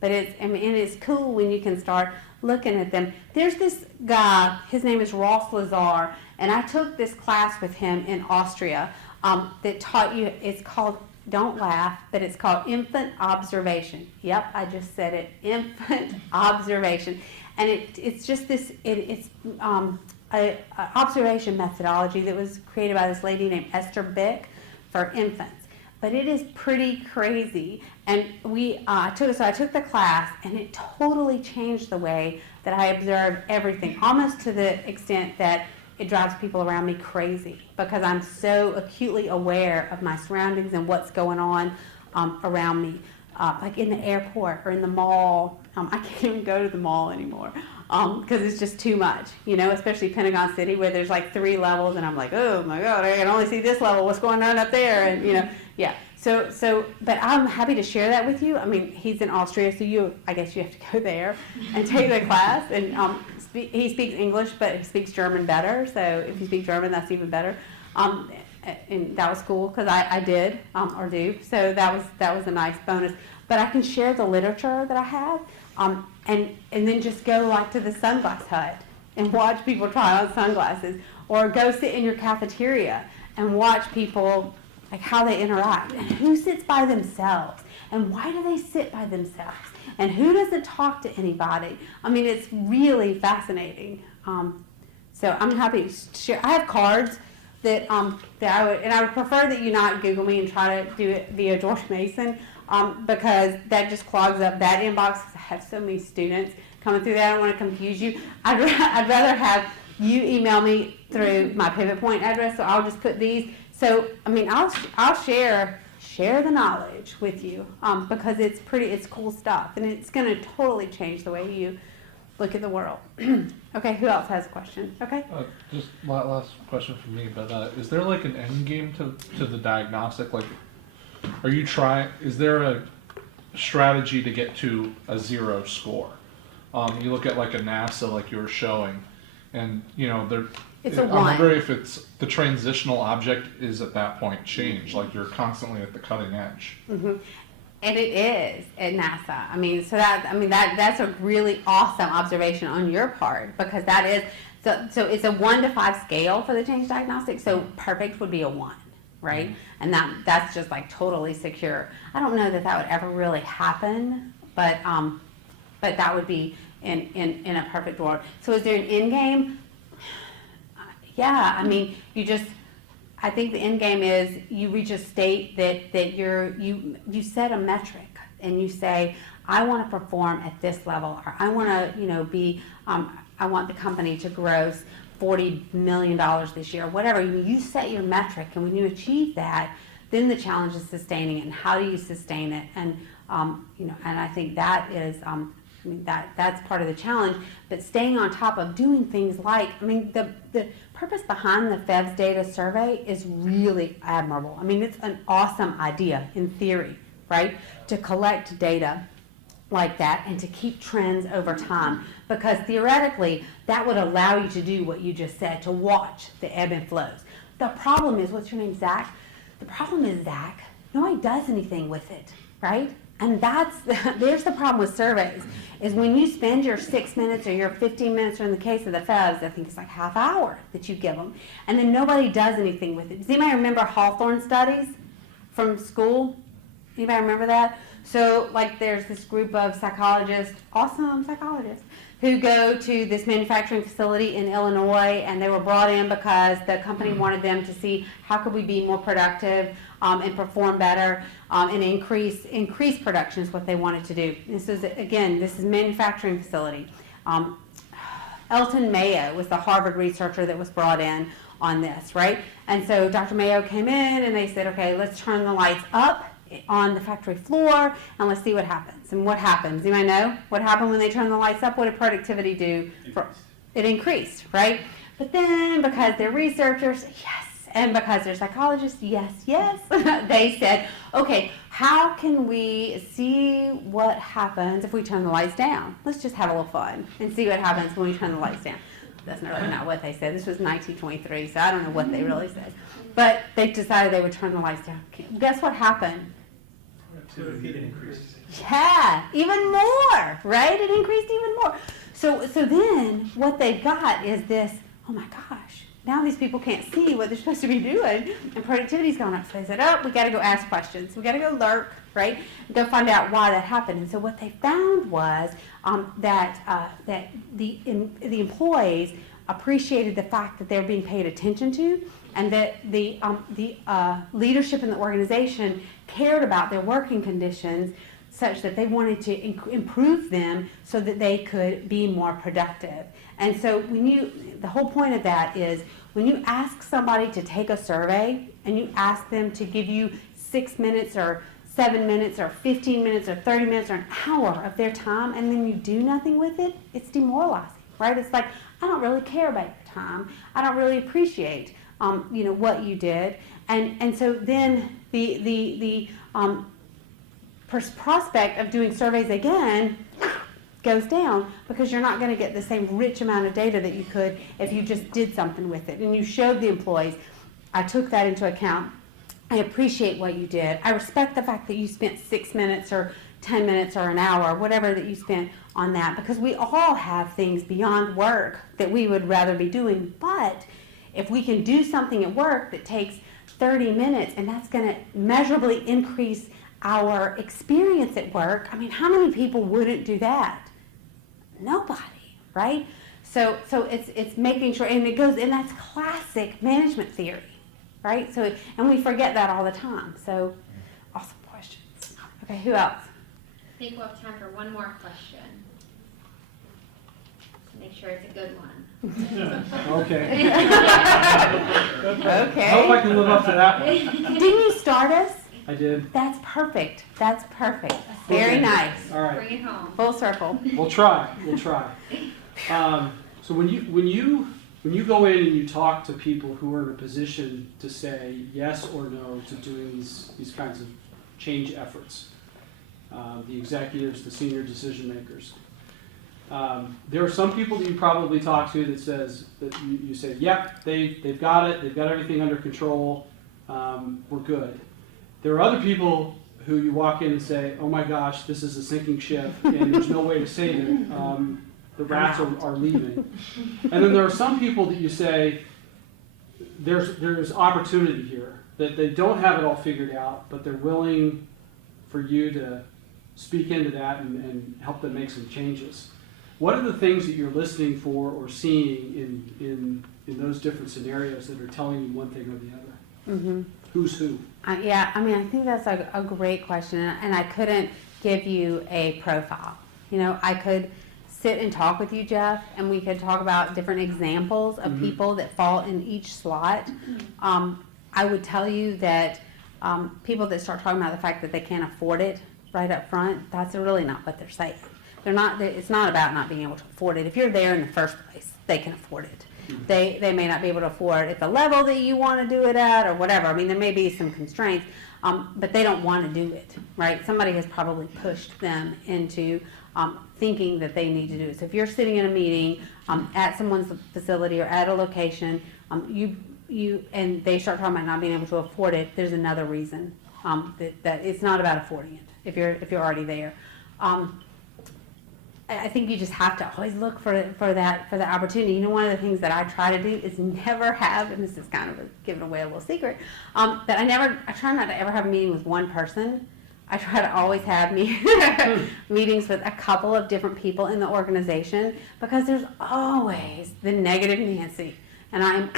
but it's cool when you can start looking at them. There's this guy, his name is Ross Lazar, and I took this class with him in Austria that taught you, it's called, don't laugh, but it's called infant observation. Yep, I just said it, infant observation. And it's just this, it's a observation methodology that was created by this lady named Esther Bick for infants. But it is pretty crazy. And I took the class, and it totally changed the way that I observe everything, almost to the extent that it drives people around me crazy because I'm so acutely aware of my surroundings and what's going on around me. Like in the airport or in the mall. I can't even go to the mall anymore because it's just too much, especially Pentagon City where there's like 3 levels and I'm like, oh my God, I can only see this level, what's going on up there? And, yeah. So, but I'm happy to share that with you. I mean, he's in Austria, so I guess you have to go there and take the class. And he speaks English, but he speaks German better. So if you speak German, that's even better. And that was cool because I did or do. So that was a nice bonus. But I can share the literature that I have, and then just go like to the sunglass hut and watch people try on sunglasses, or go sit in your cafeteria and watch people, like how they interact and who sits by themselves and why do they sit by themselves and who doesn't talk to anybody. I mean, it's really fascinating. So I'm happy to share. I have cards that I would prefer that you not Google me and try to do it via George Mason, because that just clogs up that inbox because I have so many students coming through that. I don't want to confuse you. I'd rather have you email me through my pivot point address, so I'll just put these. So, I mean, I'll share the knowledge with you because it's cool stuff, and it's going to totally change the way you look at the world. Okay, who else has a question? Okay. Just last question from me, but is there like an end game to the diagnostic? Like, is there a strategy to get to a 0 score? You look at like a NASA, like you were showing, and it's a 1. I wonder if it's the transitional object is at that point changed, like you're constantly at the cutting edge. Mm-hmm. And it is at NASA. I mean, that's a really awesome observation on your part because that is so it's a 1 to 5 scale for the Change Diagnostic. So perfect would be a 1, right? Mm-hmm. And that's just like totally secure. I don't know that would ever really happen, but that would be in a perfect world. So is there an end game? Yeah, I mean, I think the end game is you reach a state that you set a metric and you say, I want to perform at this level, or I want to I want the company to gross $40 million this year, whatever. You set your metric, and when you achieve that, then the challenge is sustaining it and how do you sustain it, and and I think that is that's part of the challenge. But staying on top of doing things like, the purpose behind the FEVS data survey is really admirable. I mean, it's an awesome idea in theory, right? To collect data like that and to keep trends over time, because theoretically that would allow you to do what you just said, to watch the ebb and flows. The problem is, what's your name, Zach? The problem is, Zach, nobody does anything with it, right? And there's the problem with surveys, is when you spend your 6 minutes or your 15 minutes, or in the case of the FEVS, I think it's like half hour that you give them, and then nobody does anything with it. Does anybody remember Hawthorne studies from school? Anybody remember that? So, like, there's this group of psychologists, awesome psychologists, who go to this manufacturing facility in Illinois, and they were brought in because the company wanted them to see how could we be more productive and perform better and increase production is what they wanted to do. This is manufacturing facility. Elton Mayo was the Harvard researcher that was brought in on this, right? And so Dr. Mayo came in and they said, okay, let's turn the lights up on the factory floor and let's see what happens. And what happens? You might know what happened when they turned the lights up. What did productivity do? It increased, right? But then because they're researchers, yes, and because they're psychologists, yes, they said, okay, how can we see what happens if we turn the lights down? Let's just have a little fun and see what happens when we turn the lights down. That's not really not what they said. This was 1923, so I don't know what they really said. But they decided they would turn the lights down. Guess what happened? Productivity increased. Yeah, even more, right? It increased even more. So then what they've got is this, oh my gosh, now these people can't see what they're supposed to be doing, and productivity's going up. So they said, oh, we got to go ask questions. We got to go lurk, right? Go find out why that happened. And so what they found was that the employees appreciated the fact that they were being paid attention to, and that the leadership in the organization cared about their working conditions such that they wanted to improve them so that they could be more productive. And so the whole point of that is when you ask somebody to take a survey and you ask them to give you 6 minutes or 7 minutes or 15 minutes or 30 minutes or an hour of their time and then you do nothing with it, it's demoralizing, right? It's like, I don't really care about your time. I don't really appreciate what you did. And so then the prospect of doing surveys again goes down because you're not going to get the same rich amount of data that you could if you just did something with it. And you showed the employees, I took that into account. I appreciate what you did. I respect the fact that you spent 6 minutes or 10 minutes or an hour, whatever that you spent on that, because we all have things beyond work that we would rather be doing. But if we can do something at work that takes 30 minutes and that's going to measurably increase our experience at work, I mean, how many people wouldn't do that? Nobody, right? So it's making sure, and that's classic management theory, right? So, and we forget that all the time. So, awesome questions. Okay, who else? I think we'll have time for one more question. Make sure it's a good one. Okay. Okay. I hope I can live up to that one. Didn't you start us? I did. That's perfect. That's perfect. Very Okay. nice. All right. Bring it home. Full circle. We'll try. So when you go in and you talk to people who are in a position to say yes or no to doing these kinds of change efforts, the executives, the senior decision makers, there are some people that you probably talk to that says that you say, yep, they've got it, they've got everything under control, we're good. There are other people who you walk in and say, oh my gosh, this is a sinking ship and there's no way to save it. The rats are leaving. And then there are some people that you say, there's opportunity here, that they don't have it all figured out, but they're willing for you to speak into that and help them make some changes. What are the things that you're listening for or seeing in those different scenarios that are telling you one thing or the other? Mm-hmm. Who's who? Yeah, I mean, I think that's a great question, and I couldn't give you a profile. I could sit and talk with you, Jeff, and we could talk about different examples of people that fall in each slot. I would tell you that people that start talking about the fact that they can't afford it right up front, that's really not what they're saying. It's not about not being able to afford it. If you're there in the first place, they can afford it. They may not be able to afford it at the level that you want to do it at or whatever. I mean, there may be some constraints, but they don't want to do it, right? Somebody has probably pushed them into thinking that they need to do it. So if you're sitting in a meeting at someone's facility or at a location, and they start talking about not being able to afford it, there's another reason that it's not about affording it if you're already there. I think you just have to always look for the opportunity. One of the things that I try to do is never have, and this is kind of giving away a little secret, that I try not to ever have a meeting with one person. I try to always have meetings with a couple of different people in the organization because there's always the negative Nancy, and I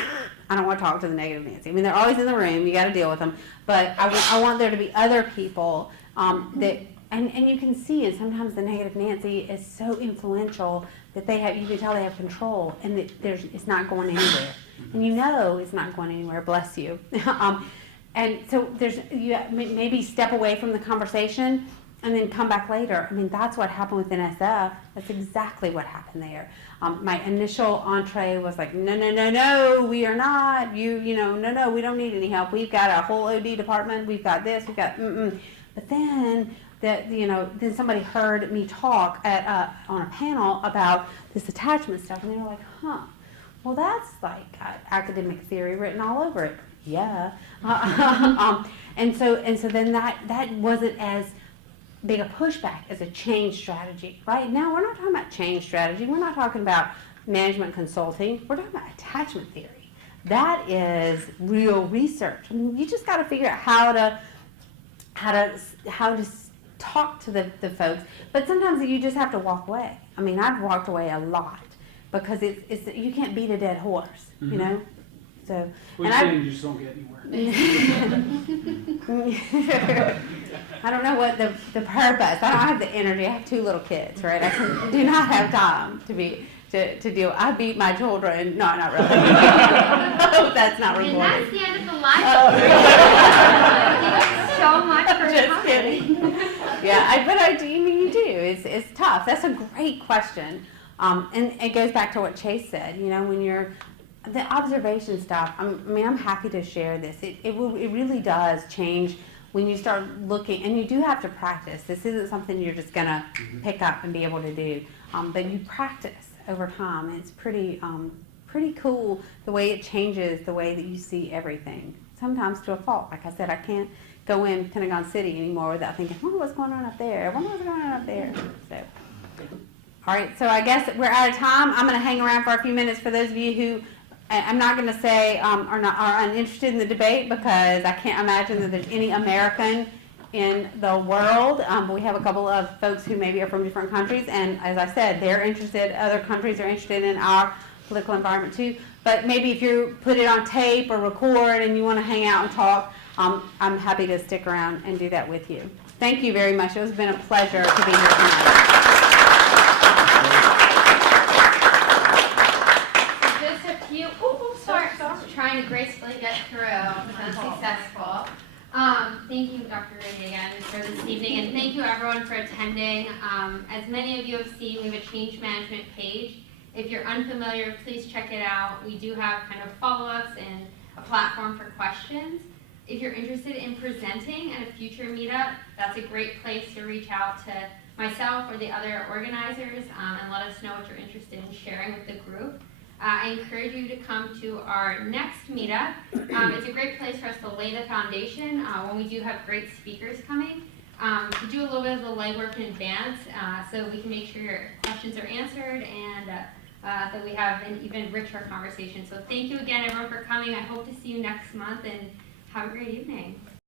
don't want to talk to the negative Nancy. I mean, they're always in the room. You got to deal with them, but I want there to be other people that. And you can see, and sometimes the negative Nancy is so influential that you can tell they have control, and that it's not going anywhere. And it's not going anywhere. Bless you. And so you maybe step away from the conversation and then come back later. I mean, that's what happened with NSF. That's exactly what happened there. My initial entree was like, no, we are not. No, we don't need any help. We've got a whole OD department. We've got this. We've got But then then somebody heard me talk on a panel about this attachment stuff, and they were like, well, that's like academic theory written all over it. Yeah. And so then that wasn't as big a pushback as a change strategy. Right now, we're not talking about change strategy. We're not talking about management consulting. We're talking about attachment theory. That is real research. I mean, you just got to figure out how to talk to the folks. But sometimes you just have to walk away. I mean, I've walked away a lot because it's you can't beat a dead horse, you know. So Well, you're saying you just don't get anywhere. I don't know what the purpose. I don't have the energy. I have 2 little kids, right? I do not have time to deal. I beat my children. No, not really. That's not recorded. And that's the end of the live. Thank you so much for Just coming. kidding. Yeah, but I mean, you do. It's tough. That's a great question. And it goes back to what Chase said. When you're the observation stuff. I'm happy to share this. It really does change when you start looking, and you do have to practice. This isn't something you're just gonna pick up and be able to do, but you practice over time. It's pretty cool the way it changes the way that you see everything. Sometimes to a fault. Like I said, I can't go in Pentagon City anymore without thinking, I wonder what's going on up there. I wonder what's going on up there. So, all right. So I guess we're out of time. I'm gonna hang around for a few minutes for those of you who. I'm not going to say are uninterested in the debate, because I can't imagine that there's any American in the world. But we have a couple of folks who maybe are from different countries, and as I said, they're interested. Other countries are interested in our political environment too. But maybe if you put it on tape or record and you want to hang out and talk, I'm happy to stick around and do that with you. Thank you very much. It has been a pleasure to be here tonight. Trying to gracefully get through, unsuccessful. Thank you, Dr. Grady, again for this evening, and thank you everyone for attending. As many of you have seen, we have a change management page. If you're unfamiliar, please check it out. We do have kind of follow-ups and a platform for questions. If you're interested in presenting at a future meetup, that's a great place to reach out to myself or the other organizers and let us know what you're interested in sharing with the group. I encourage you to come to our next meetup. It's a great place for us to lay the foundation when we do have great speakers coming. To do a little bit of the legwork in advance so we can make sure your questions are answered and that we have an even richer conversation. So thank you again everyone for coming. I hope to see you next month, and have a great evening.